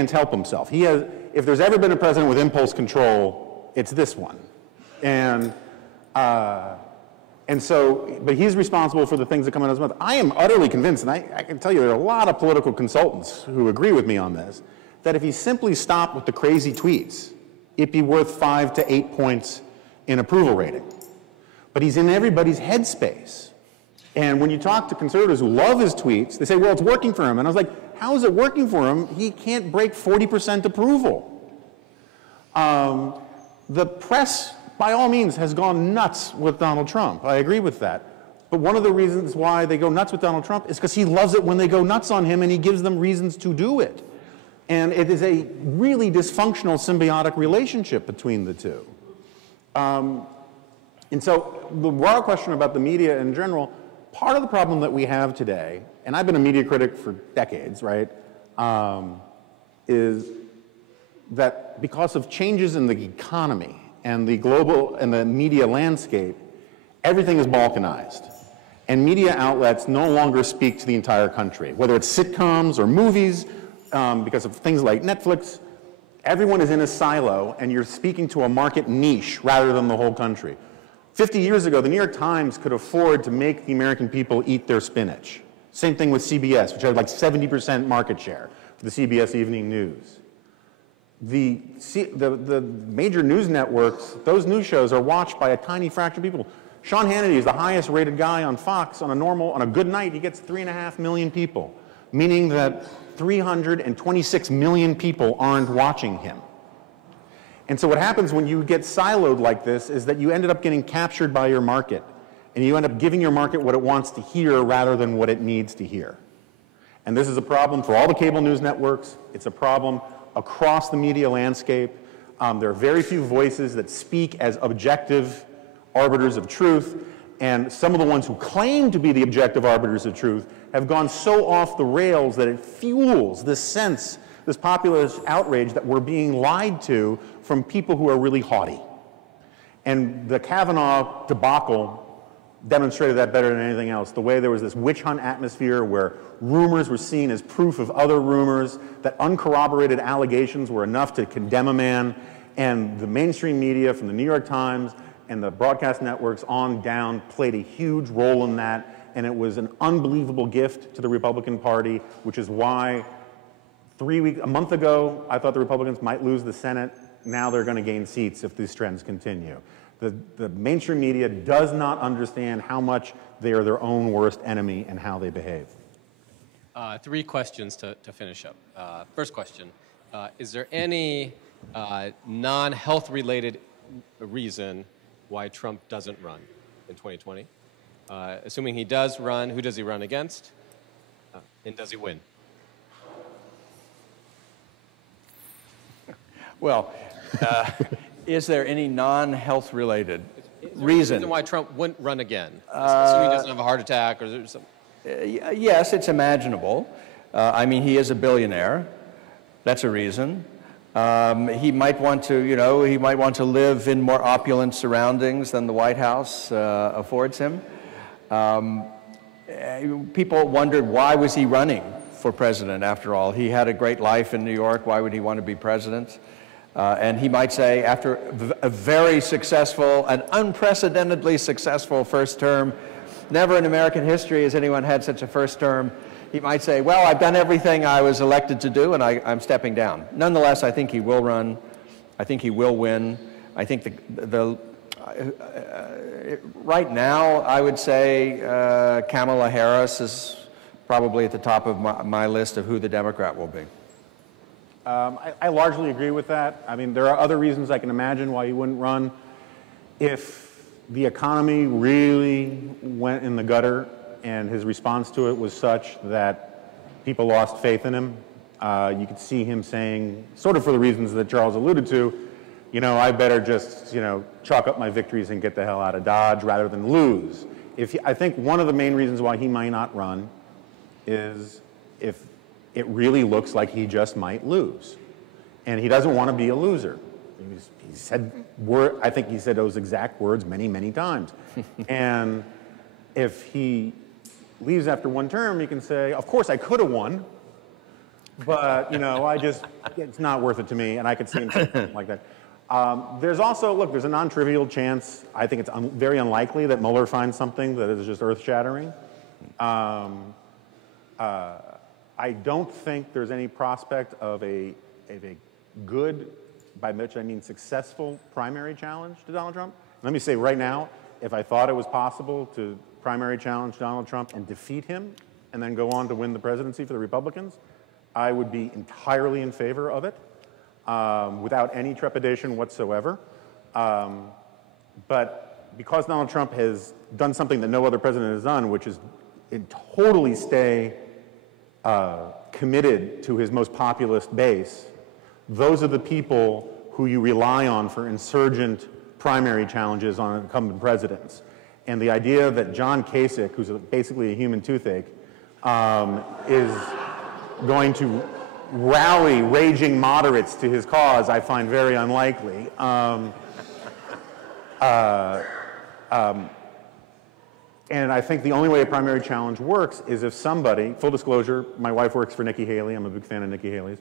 help himself. If there's ever been a president with impulse control, it's this one. And so, but he's responsible for the things that come out of his mouth. I am utterly convinced, and I can tell you there are a lot of political consultants who agree with me on this, that if he simply stopped with the crazy tweets, it'd be worth 5 to 8 points in approval rating. But he's in everybody's headspace. And when you talk to conservatives who love his tweets, they say, well, it's working for him. And I was like, how is it working for him? He can't break 40% approval. The press, by all means, has gone nuts with Donald Trump. I agree with that. But one of the reasons why they go nuts with Donald Trump is because he loves it when they go nuts on him and he gives them reasons to do it. And it is a really dysfunctional symbiotic relationship between the two. And so the raw question about the media in general, part of the problem that we have today, and I've been a media critic for decades, right, is that because of changes in the economy and the global and the media landscape, everything is balkanized. And media outlets no longer speak to the entire country, whether it's sitcoms or movies, because of things like Netflix. Everyone is in a silo, and you're speaking to a market niche rather than the whole country. 50 years ago, the New York Times could afford to make the American people eat their spinach. Same thing with CBS, which had like 70% market share for the CBS Evening News. The major news networks, those news shows are watched by a tiny fraction of people. Sean Hannity is the highest rated guy on Fox. On a good night, he gets 3.5 million people, meaning that 326 million people aren't watching him. And so what happens when you get siloed like this is that you ended up getting captured by your market, and you end up giving your market what it wants to hear rather than what it needs to hear. And this is a problem for all the cable news networks. It's a problem across the media landscape. There are very few voices that speak as objective arbiters of truth, and some of the ones who claim to be the objective arbiters of truth have gone so off the rails that it fuels this sense, this populist outrage that we're being lied to from people who are really haughty. And the Kavanaugh debacle demonstrated that better than anything else. The way there was this witch hunt atmosphere where rumors were seen as proof of other rumors, that uncorroborated allegations were enough to condemn a man, and the mainstream media from the New York Times and the broadcast networks on down played a huge role in that. And it was an unbelievable gift to the Republican Party, which is why a month ago, I thought the Republicans might lose the Senate. Now they're going to gain seats if these trends continue. The mainstream media does not understand how much they are their own worst enemy and how they behave. 3 questions to finish up. First question, is there any non-health related reason why Trump doesn't run in 2020? Assuming he does run, who does he run against? And does he win? Well, is there any non-health related? reason why Trump wouldn't run again? Assuming he doesn't have a heart attack or something. Yes, it's imaginable. I mean, he is a billionaire. That's a reason. He might want to, he might want to live in more opulent surroundings than the White House affords him. People wondered, why was he running for president after all? He had a great life in New York. Why would he want to be president? And he might say, after a very successful, an unprecedentedly successful first term, never in American history has anyone had such a first term, he might say, well, I've done everything I was elected to do, and I'm stepping down. Nonetheless, I think he will run. I think he will win. I think right now, I would say Kamala Harris is probably at the top of my list of who the Democrat will be. I largely agree with that. I mean, there are other reasons I can imagine why he wouldn't run. If the economy really went in the gutter and his response to it was such that people lost faith in him, you could see him saying, sort of for the reasons that Charles alluded to, I better just, chalk up my victories and get the hell out of Dodge rather than lose. I think one of the main reasons why he might not run is if it really looks like he just might lose. And he doesn't want to be a loser. He said, I think he said those exact words many, many times. And if he leaves after one term, he can say, of course I could have won, but it's not worth it to me, and I could see him saying something like that. There's also, look, there's a non-trivial chance, I think it's very unlikely that Mueller finds something that is just earth-shattering. I don't think there's any prospect of a good, by which I mean successful, primary challenge to Donald Trump. Let me say right now, if I thought it was possible to primary challenge Donald Trump and defeat him and then go on to win the presidency for the Republicans, I would be entirely in favor of it without any trepidation whatsoever. But because Donald Trump has done something that no other president has done, which is totally stay committed to his most populist base, those are the people who you rely on for insurgent primary challenges on incumbent presidents. And the idea that John Kasich, who's basically a human toothache, is going to rally raging moderates to his cause, I find very unlikely. And I think the only way a primary challenge works is if somebody, full disclosure, my wife works for Nikki Haley. I'm a big fan of Nikki Haley's.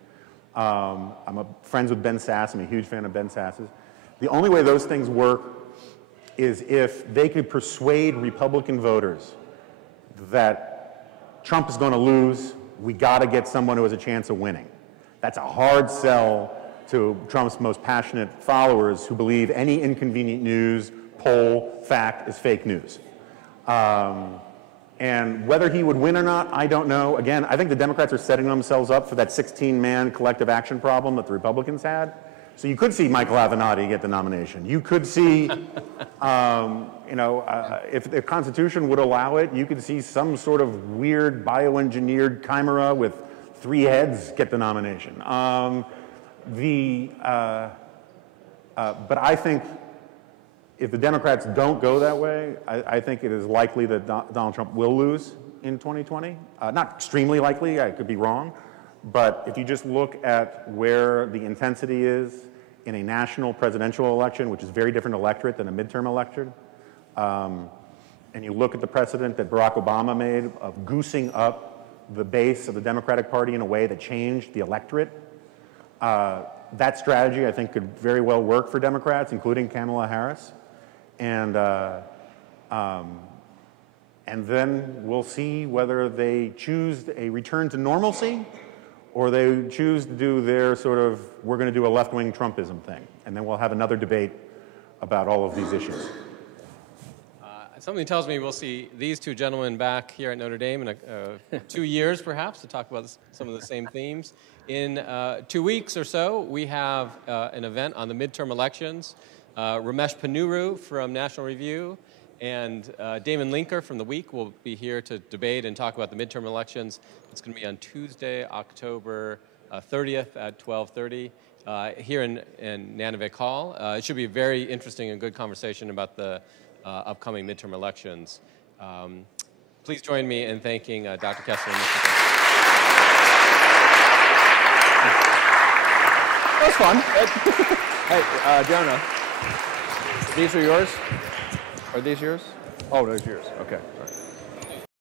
I'm friends with Ben Sasse. I'm a huge fan of Ben Sasse's. The only way those things work is if they could persuade Republican voters that Trump is going to lose, we got to get someone who has a chance of winning. That's a hard sell to Trump's most passionate followers who believe any inconvenient news, poll, fact is fake news. And whether he would win or not, I don't know. Again, I think the Democrats are setting themselves up for that 16-man collective action problem that the Republicans had. So you could see Michael Avenatti get the nomination. You could see, if the Constitution would allow it, you could see some sort of weird bioengineered chimera with 3 heads get the nomination. But I think if the Democrats don't go that way, I think it is likely that Donald Trump will lose in 2020. Not extremely likely, I could be wrong. But if you just look at where the intensity is in a national presidential election, which is a very different electorate than a midterm election, and you look at the precedent that Barack Obama made of goosing up the base of the Democratic Party in a way that changed the electorate, that strategy I think could very well work for Democrats, including Kamala Harris. And then we'll see whether they choose a return to normalcy or they choose to do their sort of, we're going to do a left-wing Trumpism thing. And then we'll have another debate about all of these issues. Something tells me we'll see these two gentlemen back here at Notre Dame in 2 years, perhaps, to talk about some of the same themes. In 2 weeks or so, we have an event on the midterm elections. Ramesh Ponnuru from National Review and Damon Linker from The Week will be here to debate and talk about the midterm elections. It's going to be on Tuesday, October 30th at 12:30. here in Nanovic Hall. It should be a very interesting and good conversation about the upcoming midterm elections. Please join me in thanking Dr. Kesler and Mr. Goldberg. That was fun. Hey, Jonah, these are yours? Are these yours? Oh, those are yours. Okay. All right.